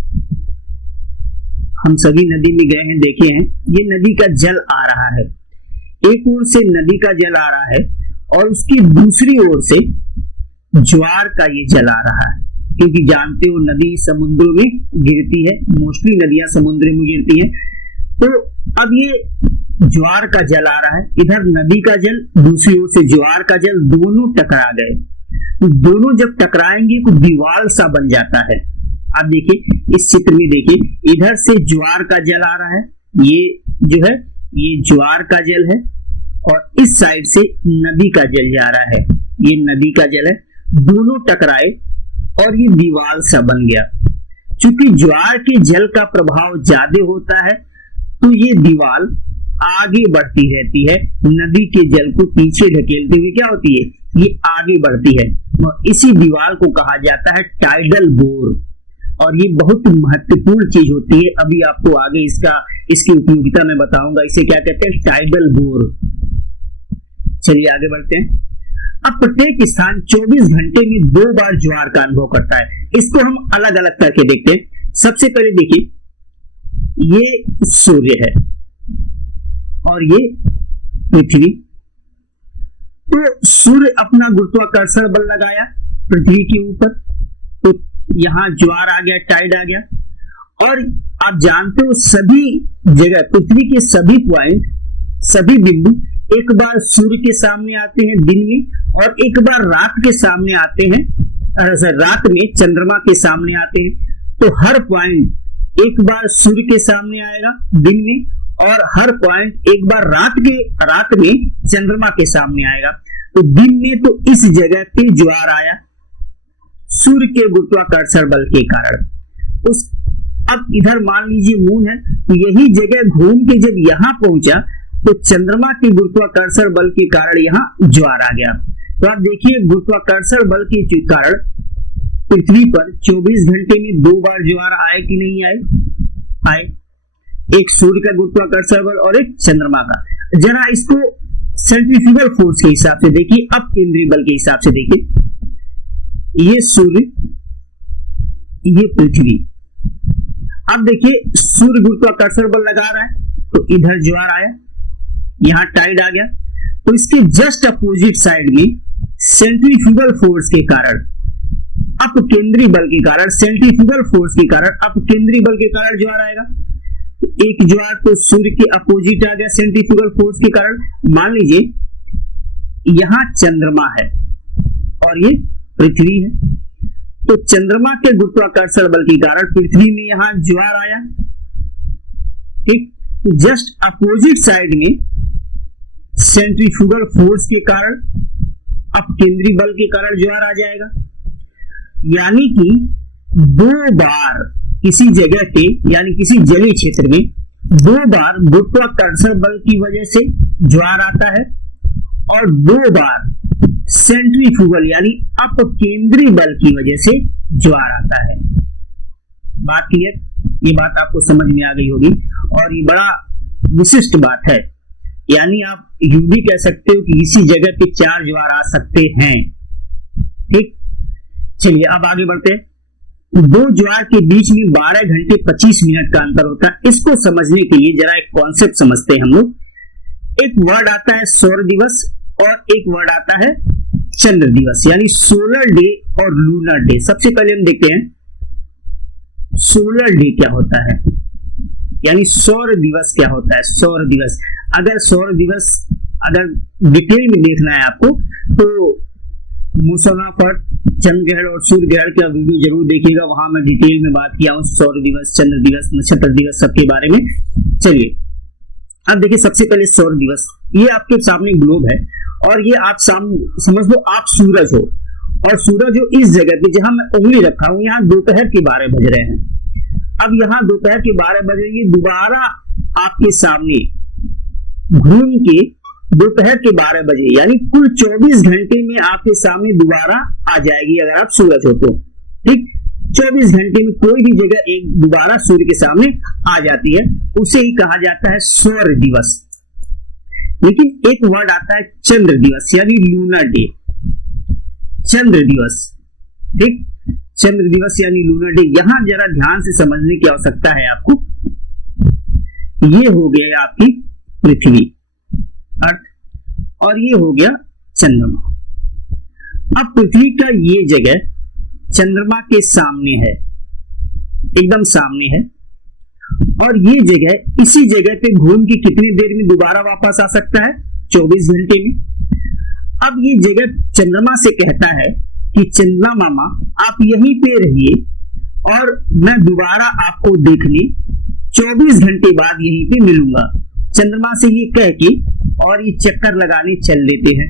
हम सभी नदी में गए हैं, देखे हैं। ये नदी का जल आ रहा है, एक ओर से नदी का जल आ रहा है और उसकी दूसरी ओर से ज्वार का ये जल आ रहा है, क्योंकि जानते हो नदी समुद्रों में गिरती है, मोस्टली नदियां समुद्र में गिरती है। तो अब ये ज्वार का जल आ रहा है, इधर नदी का जल, दूसरी ओर से ज्वार का जल, दोनों टकरा गए। तो दोनों जब टकराएंगे तो दीवार सा बन जाता है। आप देखिए इस चित्र में, देखिए इधर से ज्वार का जल आ रहा है, ये जो है ये ज्वार का जल है, और इस साइड से नदी का जल जा रहा है, ये नदी का जल है। दोनों टकराए और ये दीवार सा बन गया। चूंकि ज्वार के जल का प्रभाव ज्यादा होता है तो ये दीवार आगे बढ़ती रहती है, नदी के जल को पीछे ढकेलते हुए क्या होती है, ये आगे बढ़ती है। और इसी दीवार को कहा जाता है टाइडल बोर। और ये बहुत महत्वपूर्ण चीज होती है। अभी आपको आगे इसकी उपयोगिता मैं बताऊंगा। इसे क्या कहते हैं? Tidal bore. चलिए आगे बढ़ते हैं। अब प्रत्येक स्थान 24 घंटे में 2 बार ज्वार का अनुभव करता है। इसको हम अलग अलग करके देखते हैं। सबसे पहले देखिए, ये सूर्य है और ये पृथ्वी। तो सूर्य अपना गुरुत्वाकर्षण बल लगाया पृथ्वी के ऊपर, तो यहां ज्वार आ गया, टाइड आ गया। और आप जानते हो सभी जगह पृथ्वी के सभी पॉइंट, सभी बिंदु एक बार सूर्य के सामने आते हैं दिन में और एक बार रात के सामने आते हैं, रात में चंद्रमा के सामने आते हैं। तो हर पॉइंट एक बार सूर्य के सामने आएगा दिन में और हर पॉइंट एक बार रात में चंद्रमा के सामने आएगा। तो दिन में तो इस जगह पे ज्वार आया सूर्य के गुरुत्वाकर्षण बल के कारण। अब इधर मान लीजिए मून है, तो यही जगह घूम के जब यहां पहुंचा तो चंद्रमा के गुरुत्वाकर्षण बल के कारण यहां ज्वार आ गया। तो आप देखिए गुरुत्वाकर्षण बल के कारण पृथ्वी पर 24 घंटे में 2 बार ज्वार आए कि नहीं आए? एक सूर्य का गुरुत्वाकर्षण बल और एक चंद्रमा का। जरा इसको सेंट्रीफ्यूगल फोर्स के हिसाब से देखिए, अपकेंद्री बल के हिसाब से देखिए। ये सूर्य, ये पृथ्वी। अब देखिए सूर्य गुरुत्वाकर्षण बल लगा रहा है तो इधर ज्वार आया, यहां टाइड आ गया। तो इसके जस्ट अपोजिट साइड में सेंट्रीफ्यूगल फोर्स के कारण, अपकेंद्री बल के कारण, सेंट्रीफ्यूगल फोर्स के कारण, अपकेंद्री बल के कारण ज्वार आएगा। एक ज्वार तो सूर्य के अपोजिट आ गया सेंट्रीफ्यूगल फोर्स के कारण। मान लीजिए यहां चंद्रमा है और ये पृथ्वी है, तो चंद्रमा के गुरुत्वाकर्षण बल के कारण पृथ्वी में यहां ज्वार आया। ठीक, तो जस्ट अपोजिट साइड में सेंट्रीफ्यूगल फोर्स के कारण, अपकेंद्री बल के कारण ज्वार आ जाएगा। यानी कि 2 बार किसी जगह पे, यानी किसी जलीय क्षेत्र में 2 बार गुरुत्वाकर्षण बल की वजह से ज्वार आता है और 2 बार सेंट्रीफ्यूगल यानी अपकेंद्री बल की वजह से ज्वार आता है। बात क्लियर? ये बात आपको समझ में आ गई होगी और ये बड़ा विशिष्ट बात है। यानी आप यूं भी कह सकते हो कि इसी जगह पे 4 ज्वार आ सकते हैं। ठीक, चलिए अब आगे बढ़ते हैं। 2 ज्वार के बीच में 12 घंटे 25 मिनट का अंतर होता है। इसको समझने के लिए जरा एक कॉन्सेप्ट समझते हैं हम लोग। एक वर्ड आता है सौर दिवस और एक वर्ड आता है चंद्र दिवस, यानी सोलर डे और लूनर डे। सबसे पहले हम देखते हैं सोलर डे क्या होता है, यानी सौर दिवस क्या होता है। सौर दिवस, अगर सौर दिवस अगर डिटेल में देखना है आपको तो मुसलमान पर चंद्र ग्रहण और सूर्य ग्रहण का वीडियो जरूर देखिएगा, वहां मैं डिटेल में बात किया हूं सौर दिवस, चंद्र दिवस, नक्षत्र दिवस सबके बारे में। चलिए अब देखिए सबसे पहले सौर दिवस। ये आपके सामने ग्लोब है और ये आप समझ लो आप सूरज हो और सूरज हो इस जगह पे जहां मैं उंगली रखा हूं, यहाँ दोपहर के 12 बज रहे हैं। अब यहाँ दोपहर के 12 बजे ये दोबारा आपके सामने घूम के दोपहर के 12 बजे यानी कुल 24 घंटे में आपके सामने दोबारा आ जाएगी अगर आप सूरज हो तो। ठीक, 24 घंटे में कोई भी जगह एक दोबारा सूर्य के सामने आ जाती है, उसे ही कहा जाता है सौर दिवस। लेकिन एक वर्ड आता है चंद्र दिवस यानी लूनर डे। चंद्र दिवस, ठीक, चंद्र दिवस यानी लूनर डे। यहां जरा ध्यान से समझने की आवश्यकता है आपको। ये हो गया आपकी पृथ्वी अर्थ और ये हो गया चंद्रमा। अब पृथ्वी का ये जगह चंद्रमा के सामने है, एकदम सामने है, और ये जगह इसी जगह पे घूम के कितनी देर में दोबारा वापस आ सकता है? 24 घंटे में। अब ये जगह चंद्रमा से कहता है कि चंद्रमा मामा आप यहीं पे रहिए और मैं दोबारा आपको देखने 24 घंटे बाद यहीं पे मिलूंगा। चंद्रमा से ये कह के और ये चक्कर लगाने चल लेते हैं,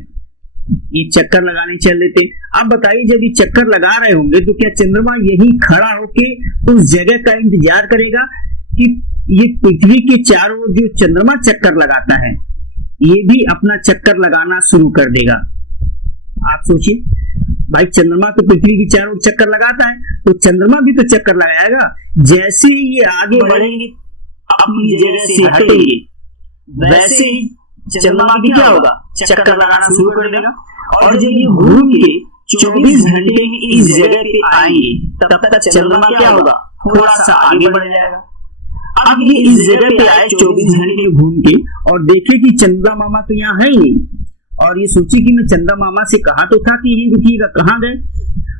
ये चक्कर लगाने चल लेते हैं। अब बताइए जब ये चक्कर लगा रहे होंगे तो क्या चंद्रमा यही खड़ा होके उस जगह का इंतजार करेगा कि ये पृथ्वी के चारों ओर जो चंद्रमा चक्कर लगाता है ये भी अपना चक्कर लगाना शुरू कर देगा? आप सोचिए। भाई चंद्रमा तो पृथ्वी की चारों ओर चक्कर लगाता है, तो चंद्रमा भी तो चक्कर लगाएगा। जैसे ही ये आगे बढ़ेंगे अपनी जगह से हटेंगे, वैसे ही चंद्रमा भी क्या होगा, चक्कर लगाना शुरू कर देगा। और जब ये घूम के 24 घंटे में इस जगह पे आएंगे, तब तक चंद्रमा क्या होगा, थोड़ा सा आगे बढ़ जाएगा। अब ये इस जगह पे आए 24 घंटे घूम के और देखे कि चंदा मामा तो यहाँ है ही नहीं, और ये सोची कि मैं चंदा मामा से कहा तो था कि यहीं रुकिएगा, कहाँ गए।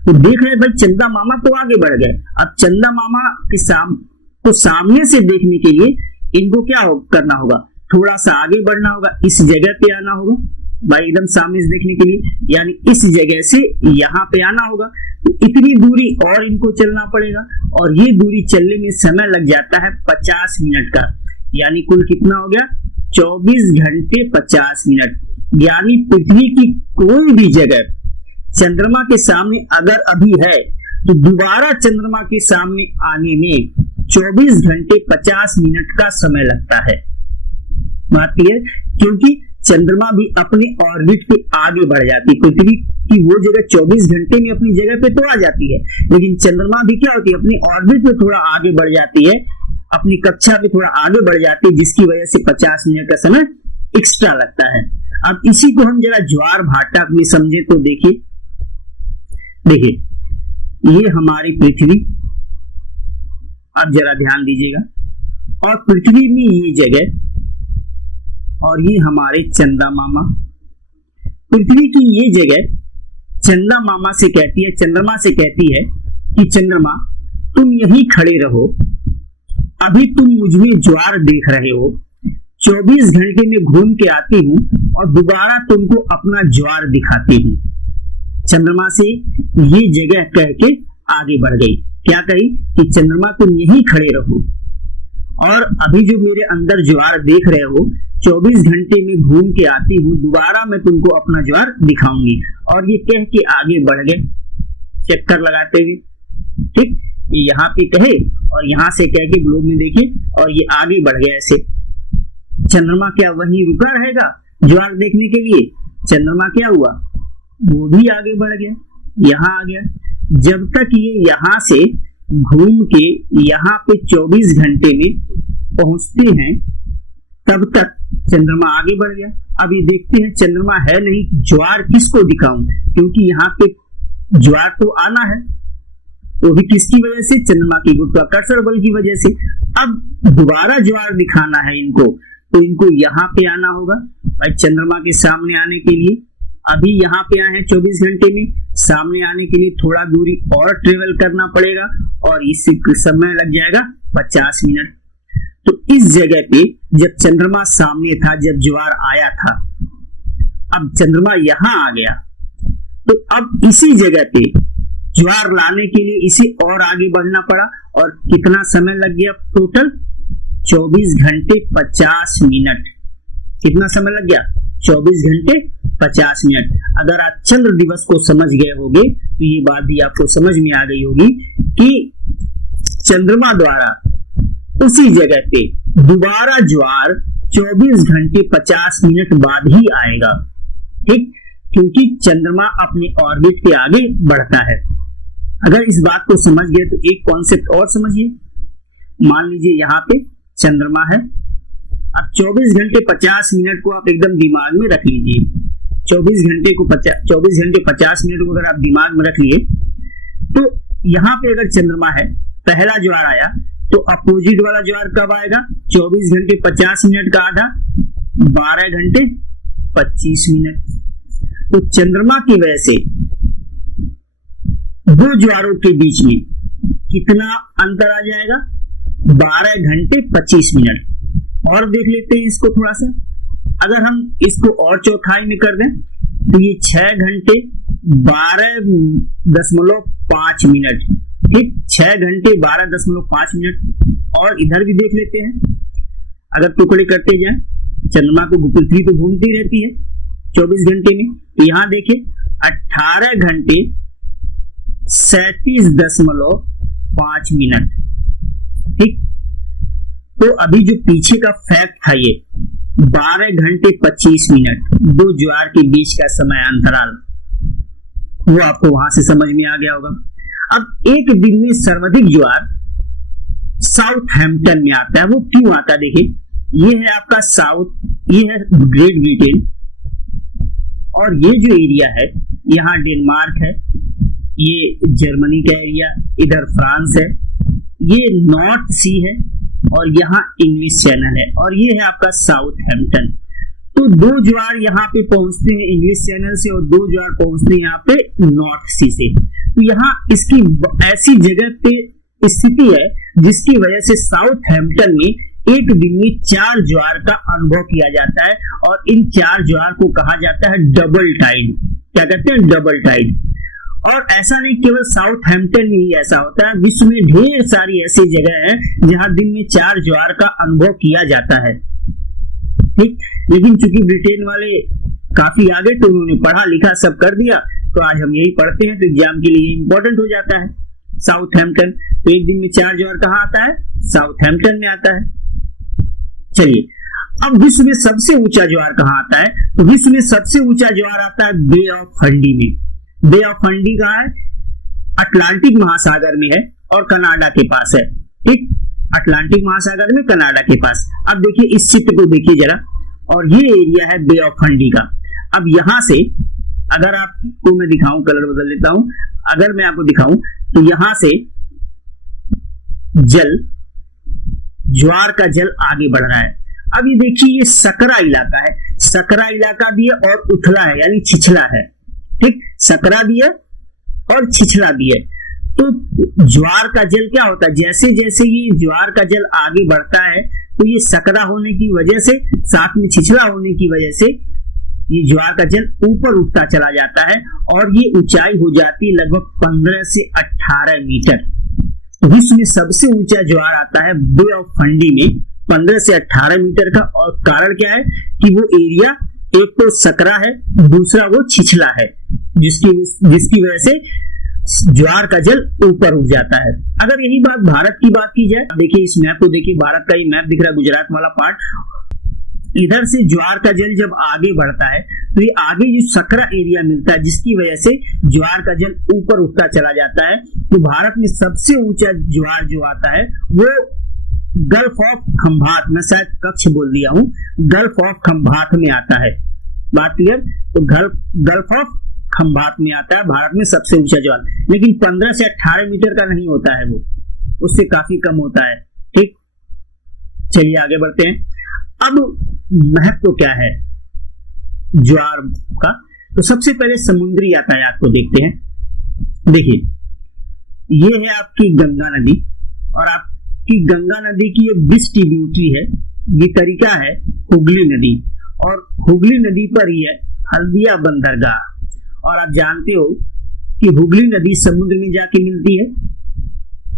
तो देख रहे भाई चंदा मामा तो आगे बढ़ गए। अब चंदा मामा के सामने से देखने के लिए इनको क्या करना होगा, थोड़ा सा आगे बढ़ना होगा, इस जगह पे आना होगा भाई, एकदम सामने से देखने के लिए, यानी इस जगह से यहाँ पे आना होगा। तो इतनी दूरी और इनको चलना पड़ेगा, और ये दूरी चलने में समय लग जाता है 50 मिनट का, यानी कुल कितना हो गया, 24 घंटे 50 मिनट। यानी पृथ्वी की कोई भी जगह चंद्रमा के सामने अगर अभी है, तो दोबारा चंद्रमा के सामने आने में 24 घंटे 50 मिनट का समय लगता है। बात क्लियर? क्योंकि चंद्रमा भी अपने ऑर्बिट पे आगे बढ़ जाती है। पृथ्वी की वो जगह 24 घंटे में अपनी जगह पे तो आ जाती है, लेकिन चंद्रमा भी क्या होती है, अपनी ऑर्बिट पे थोड़ा आगे बढ़ जाती है, अपनी कक्षा पे थोड़ा आगे बढ़ जाती है, जिसकी वजह से 50 मिनट का समय एक्स्ट्रा लगता है। अब इसी को हम जरा ज्वार भाटा में समझे तो देखिए ये हमारी पृथ्वी, अब जरा ध्यान दीजिएगा, और पृथ्वी में ये जगह, और ये हमारे चंदा मामा। पृथ्वी की ये जगह चंदा मामा से कहती है, चंद्रमा से कहती है कि चंद्रमा तुम यहीं खड़े रहो, अभी तुम मुझमें ज्वार देख रहे हो, 24 घंटे में घूम के आती हूँ और दोबारा तुमको अपना ज्वार दिखाती हूँ। चंद्रमा से ये जगह कह के आगे बढ़ गई। क्या कही कि चंद्रमा तुम यहीं खड़े रहो, और अभी जो मेरे अंदर ज्वार देख रहे हो, 24 घंटे में घूम के आती हूँ, दोबारा मैं तुमको अपना ज्वार दिखाऊंगी। और ये कह के आगे बढ़ गए चक्कर लगाते हुए। ठीक, ये यहाँ पे कहे और यहाँ से कह के ग्लोब में देखे, और ये आगे बढ़ गया ऐसे। चंद्रमा क्या वहीं रुका रहेगा ज्वार देखने के लिए? चंद्रमा क्या हुआ, वो भी आगे बढ़ गया, यहाँ आ गया। जब तक ये यहाँ से घूम के यहाँ पे 24 घंटे में पहुंचते हैं, तब तक चंद्रमा आगे बढ़ गया। अब ये देखते हैं चंद्रमा है नहीं, ज्वार किसको दिखाऊं, क्योंकि यहाँ पे ज्वार तो आना है, वो भी किसकी वजह से, चंद्रमा की गुरुत्वाकर्षण बल की वजह से। अब दोबारा ज्वार दिखाना है इनको, तो इनको यहाँ पे आना होगा भाई, चंद्रमा के सामने आने के लिए। अभी यहाँ पे आए हैं 24 घंटे में, सामने आने के लिए थोड़ा दूरी और ट्रेवल करना पड़ेगा, और इस समय लग जाएगा 50 मिनट। तो इस जगह पे जब चंद्रमा सामने था, जब ज्वार आया था, अब चंद्रमा यहाँ आ गया, तो अब इसी जगह पे ज्वार लाने के लिए इसे और आगे बढ़ना पड़ा, और कितना समय लग गया, टोटल 24 घंटे 50 मिनट। कितना समय लग गया, 24 घंटे 50 मिनट। अगर आप चंद्र दिवस को समझ गए होंगे तो ये बात भी आपको समझ में आ गई होगी कि चंद्रमा द्वारा उसी जगह पे दोबारा ज्वार 24 घंटे 50 मिनट बाद ही आएगा। ठीक, क्योंकि चंद्रमा अपने ऑर्बिट के आगे बढ़ता है। अगर इस बात को समझ गए तो एक कॉन्सेप्ट और समझिए। मान लीजिए यहाँ पे चंद्रमा है, अब 24 घंटे 50 मिनट को आप एकदम दिमाग में रख लीजिए। 24 घंटे 50 मिनट को अगर आप दिमाग में रख लिए, तो यहाँ पे अगर चंद्रमा है, पहला ज्वार आया, तो अपोजिट वाला ज्वार कब आएगा, 24 घंटे 50 मिनट का आधा 12 घंटे 25 मिनट। तो चंद्रमा की वजह से दो ज्वारों के बीच में कितना अंतर आ जाएगा, 12 घंटे 25 मिनट। और देख लेते हैं इसको थोड़ा सा, अगर हम इसको और चौथाई में कर दें तो ये 6 घंटे 12.5 मिनट। ठीक, 6 घंटे 12.5 मिनट। और इधर भी देख लेते हैं, अगर टुकड़े करते जाएं, चंद्रमा को पृथ्वी तो घूमती रहती है 24 घंटे में, तो यहाँ देखें 18 घंटे 37.5 मिनट। ठीक, तो अभी जो पीछे का फैक्ट था, ये 12 घंटे 25 मिनट, दो ज्वार के बीच का समय अंतराल। वो आपको वहां से समझ में आ गया होगा। अब एक दिन में सर्वाधिक ज्वार साउथहैम्पटन में आता है। वो क्यों आता है? देखिए, ये है आपका साउथ, ये है ग्रेट ब्रिटेन, और ये जो एरिया है यहाँ डेनमार्क है, ये जर्मनी का एरिया, इधर फ्रांस है, ये नॉर्थ सी है और यहाँ इंग्लिश चैनल है, और ये है आपका साउथहैम्पटन। तो दो ज्वार यहाँ पे पहुंचते हैं इंग्लिश चैनल से और दो ज्वार पहुंचते हैं यहाँ पे नॉर्थ सी से। तो यहाँ इसकी ऐसी जगह पे स्थिति है जिसकी वजह से साउथहैम्पटन में एक दिन में 4 ज्वार का अनुभव किया जाता है, और इन 4 ज्वार को कहा जाता है डबल टाइड। क्या कहते हैं? Double tide. और ऐसा नहीं केवल साउथहैम्पटन में ही ऐसा होता है, विश्व में ढेर सारी ऐसी जगह है जहां दिन में 4 ज्वार का अनुभव किया जाता है। ठीक, लेकिन चूंकि ब्रिटेन वाले काफी आगे, तो उन्होंने पढ़ा लिखा सब कर दिया, तो आज हम यही पढ़ते हैं, तो एग्जाम के लिए इंपॉर्टेंट हो जाता है साउथहैम्पटन। तो एक दिन में 4 ज्वार कहाँ आता है? साउथहैम्पटन में आता है। चलिए, अब विश्व में सबसे ऊंचा ज्वार कहाँ आता है? तो विश्व में सबसे ऊंचा ज्वार आता है बे ऑफ फंडी में। बे ऑफ फंडी कहाँ है? अटलांटिक महासागर में है और कनाडा के पास है। ठीक, अटलांटिक महासागर में, कनाडा के पास। अब देखिए इस चित्र को देखिए जरा, और ये एरिया है बे ऑफ फंडी का। अब यहां से अगर आपको मैं दिखाऊं, कलर बदल लेता हूं, अगर मैं आपको दिखाऊं तो यहां से जल, ज्वार का जल आगे बढ़ रहा है। अब ये देखिए, ये सकरा इलाका है, सकरा इलाका भी है और उथला है, यानी छिछला है। ठीक, सकरा भी है और छिछला भी है। तो ज्वार का जल क्या होता है? जैसे जैसे ये ज्वार का जल आगे बढ़ता है, तो ये सकरा होने की वजह से, साथ में छिछला होने की वजह से, ये ज्वार का जल ऊपर उठता चला जाता है और ये ऊंचाई हो जाती है लगभग 15 से 18 मीटर। तो विश्व में सबसे ऊंचा ज्वार आता है बे ऑफ फंडी में, 15 से 18 मीटर का। और कारण क्या है कि वो एरिया एक तो सकरा है, दूसरा वो छिछला है, जिसकी वजह से ज्वार का जल ऊपर उठ जाता है। अगर यही बात भारत की बात की जाए, देखिए इस मैप को देखिए, भारत का ये मैप दिख रहा है, गुजरात वाला पार्ट। इधर से ज्वार का जल जब आगे बढ़ता है तो ये आगे जो सकरा एरिया मिलता है, जिसकी वजह से ज्वार का जल ऊपर उठता चला जाता है। तो भारत में सबसे ऊंचा ज्वार जो आता है वो गल्फ ऑफ खंभात, मैं शायद कच्छ बोल दिया हूं, गल्फ ऑफ खंभात में आता है। बात क्लियर? तो गल्फ ऑफ खंभात में आता है भारत में सबसे ऊंचा ज्वार, लेकिन 15 से 18 मीटर का नहीं होता है, वो उससे काफी कम होता है। ठीक, चलिए आगे बढ़ते हैं। अब महत्व क्या है ज्वार का? तो सबसे पहले समुद्री यातायात को देखते हैं। देखिए, ये है आपकी गंगा नदी, और आपकी गंगा नदी की एक डिस्ट्रीब्यूटरी है, ये तरीका है हुगली नदी, और हुगली नदी पर ही है हल्दिया बंदरगाह। और आप जानते हो कि हुगली नदी समुद्र में जाके मिलती है,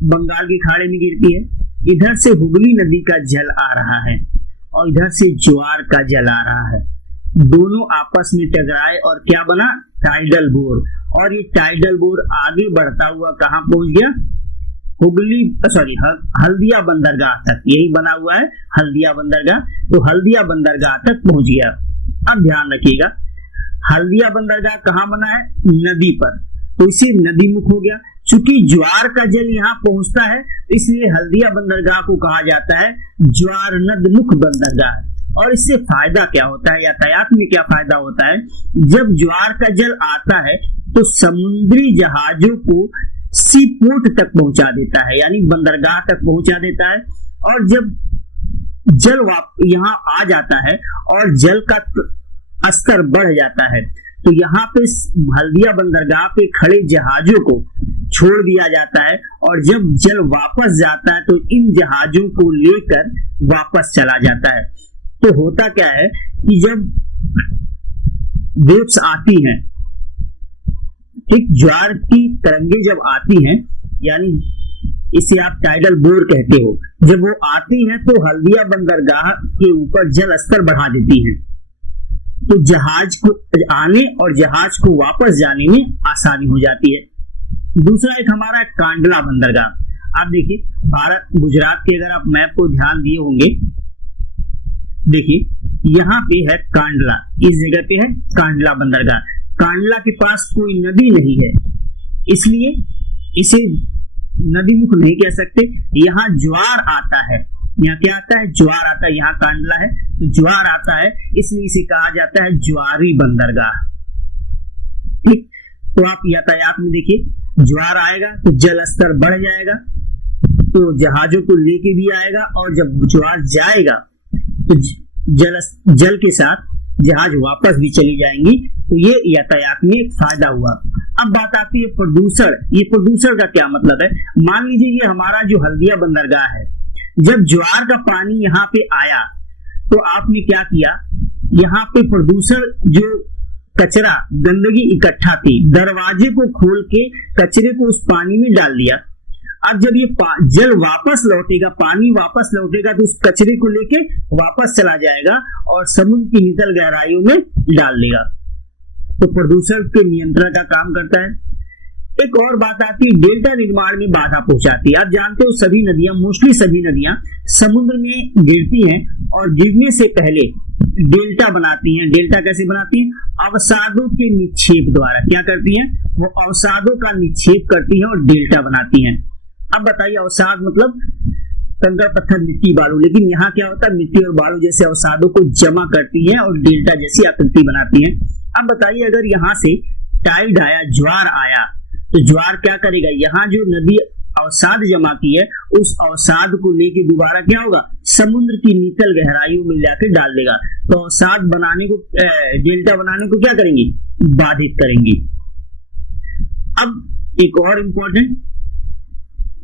बंगाल की खाड़ी में गिरती है। इधर से हुगली नदी का जल आ रहा है और इधर से ज्वार का जल आ रहा है, दोनों आपस में टकराए और क्या बना? Tidal bore. और ये टाइडल बोर आगे बढ़ता हुआ कहां पहुंच गया? हल्दिया बंदरगाह तक। यही बना हुआ है हल्दिया बंदरगाह, तो हल्दिया बंदरगाह तक पहुंच गया। अब ध्यान रखिएगा, हल्दिया बंदरगाह कहां बना है? नदी पर, तो इसे नदी मुख हो गया। चूंकि ज्वार का जल यहाँ पहुंचता है, इसलिए हल्दिया बंदरगाह को कहा जाता है ज्वार नदमुख बंदरगाह। और इससे फायदा क्या होता है? यातायात में क्या फायदा होता है? जब ज्वार का जल आता है तो समुद्री जहाजों को सी पोर्ट तक पहुंचा देता है, यानी बंदरगाह तक पहुंचा देता है। और जब जल यहाँ आ जाता है और जल का स्तर बढ़ जाता है, तो यहाँ पे हल्दिया बंदरगाह पे खड़े जहाजों को छोड़ दिया जाता है, और जब जल वापस जाता है तो इन जहाजों को लेकर वापस चला जाता है। तो होता क्या है कि जब वेव्स आती हैं, ठीक, ज्वार की तरंगे जब आती हैं, यानी इसे आप टाइडल बोर कहते हो, जब वो आती हैं तो हल्दिया बंदरगाह के ऊपर जल स्तर बढ़ा देती हैं, तो जहाज को आने और जहाज को वापस जाने में आसानी हो जाती है। दूसरा एक हमारा कांडला बंदरगाह। आप देखिए, भारत गुजरात के अगर आप मैप को ध्यान दिए होंगे, देखिए यहाँ पे है कांडला, इस जगह पे है कांडला बंदरगाह। कांडला के पास कोई नदी नहीं है, इसलिए इसे नदीमुख नहीं कह सकते। यहाँ ज्वार आता है, यहाँ क्या आता है, ज्वार आता है। यहाँ कांडला है तो ज्वार आता है, इसलिए इसे कहा जाता है ज्वारी बंदरगाह। ठीक, तो आप यातायात में देखिए, ज्वार आएगा तो जल स्तर बढ़ जाएगा, तो जहाजों को लेके भी आएगा, और जब ज्वार जाएगा तो जल के साथ जहाज वापस भी चली जाएंगी। तो ये यातायात में एक फायदा हुआ। अब बात आती है प्रदूषण। ये प्रदूषण का क्या मतलब है? मान लीजिए ये हमारा जो हल्दिया बंदरगाह है, जब ज्वार का पानी यहाँ पे आया तो आपने क्या किया, यहाँ पे प्रदूषण जो कचरा गंदगी इकट्ठा थी, दरवाजे को खोल के कचरे को उस पानी में डाल दिया। अब जब ये जल वापस लौटेगा, पानी वापस लौटेगा, तो उस कचरे को लेके वापस चला जाएगा और समुद्र की नितल गहराइयों में डाल देगा। तो प्रदूषण के नियंत्रण का काम करता है। एक और बात आती है, डेल्टा निर्माण में बाधा पहुंचाती है। आप जानते हो सभी नदियां, मोस्टली सभी नदियां समुद्र में गिरती हैं और गिरने से पहले डेल्टा बनाती हैं। डेल्टा कैसे बनाती हैं? अवसादों के निक्षेप द्वारा। क्या करती हैं? वो अवसादों का निक्षेप करती हैं और डेल्टा बनाती हैं। अब बताइए, अवसाद मतलब कंकड़ पत्थर मिट्टी बालू, लेकिन यहाँ क्या होता है, मिट्टी और बालू जैसे अवसादों को जमा करती है और डेल्टा जैसी आकृति बनाती है। अब बताइए, अगर यहाँ से टाइड आया, ज्वार आया, तो ज्वार क्या करेगा, यहाँ जो नदी अवसाद जमा की है उस अवसाद को लेके दोबारा क्या होगा, समुद्र की नितल गहराइयों में जाके डाल देगा। तो अवसाद बनाने को, डेल्टा बनाने को क्या करेंगे, बाधित करेंगे। अब एक और इंपॉर्टेंट,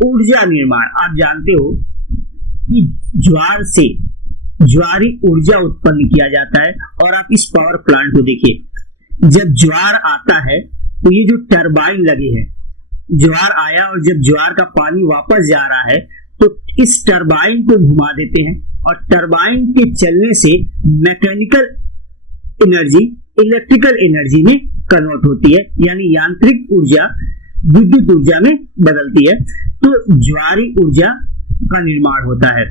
ऊर्जा निर्माण। आप जानते हो कि ज्वार से ज्वारी ऊर्जा उत्पन्न किया जाता है। और आप इस पावर प्लांट को देखिए, जब ज्वार आता है तो ये जो टरबाइन लगे हैं, ज्वार आया और जब ज्वार का पानी वापस जा रहा है तो इस टरबाइन को घुमा देते हैं, और टरबाइन के चलने से मैकेनिकल एनर्जी इलेक्ट्रिकल एनर्जी में कन्वर्ट होती है, यानी यांत्रिक ऊर्जा विद्युत ऊर्जा में बदलती है। तो ज्वारी ऊर्जा का निर्माण होता है।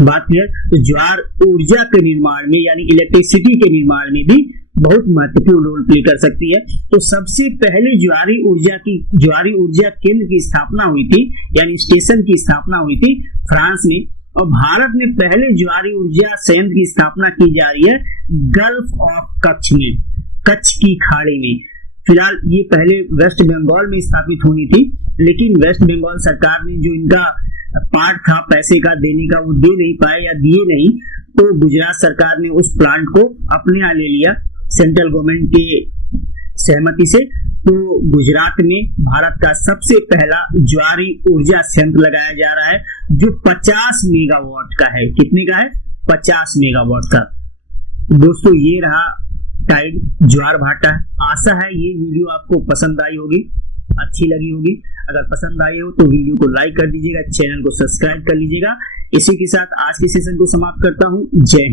बात क्लियर? तो ज्वार ऊर्जा के निर्माण में, यानी इलेक्ट्रिसिटी के निर्माण में भी बहुत महत्वपूर्ण रोल प्ले कर सकती है। तो सबसे पहले ज्वारी ऊर्जा केंद्र की स्थापना हुई थी, यानी स्टेशन की स्थापना हुई थी फ्रांस में। और भारत में पहले ज्वारी ऊर्जा संयंत्र की स्थापना की जा रही है गल्फ ऑफ कच्छ में, कच्छ की खाड़ी में। फिलहाल ये पहले वेस्ट बंगाल में स्थापित होनी थी, लेकिन वेस्ट बंगाल सरकार ने जो इनका पार्ट था पैसे का देने का, वो दे नहीं पाए या दिए नहीं, तो गुजरात सरकार ने उस प्लांट को अपने यहाँ ले लिया सेंट्रल गवर्नमेंट के सहमति से। तो गुजरात में भारत का सबसे पहला ज्वारी ऊर्जा संयंत्र लगाया जा रहा है, जो 50 मेगावाट का है। कितने का है? 50 मेगावाट का। दोस्तों, ये रहा टाइड ज्वार भाटा। आशा है ये वीडियो आपको पसंद आई होगी, अच्छी लगी होगी। अगर पसंद आई हो तो वीडियो को लाइक कर दीजिएगा, चैनल को सब्सक्राइब कर लीजिएगा। इसी के साथ आज के सेशन को समाप्त करता हूं। जय हिंद।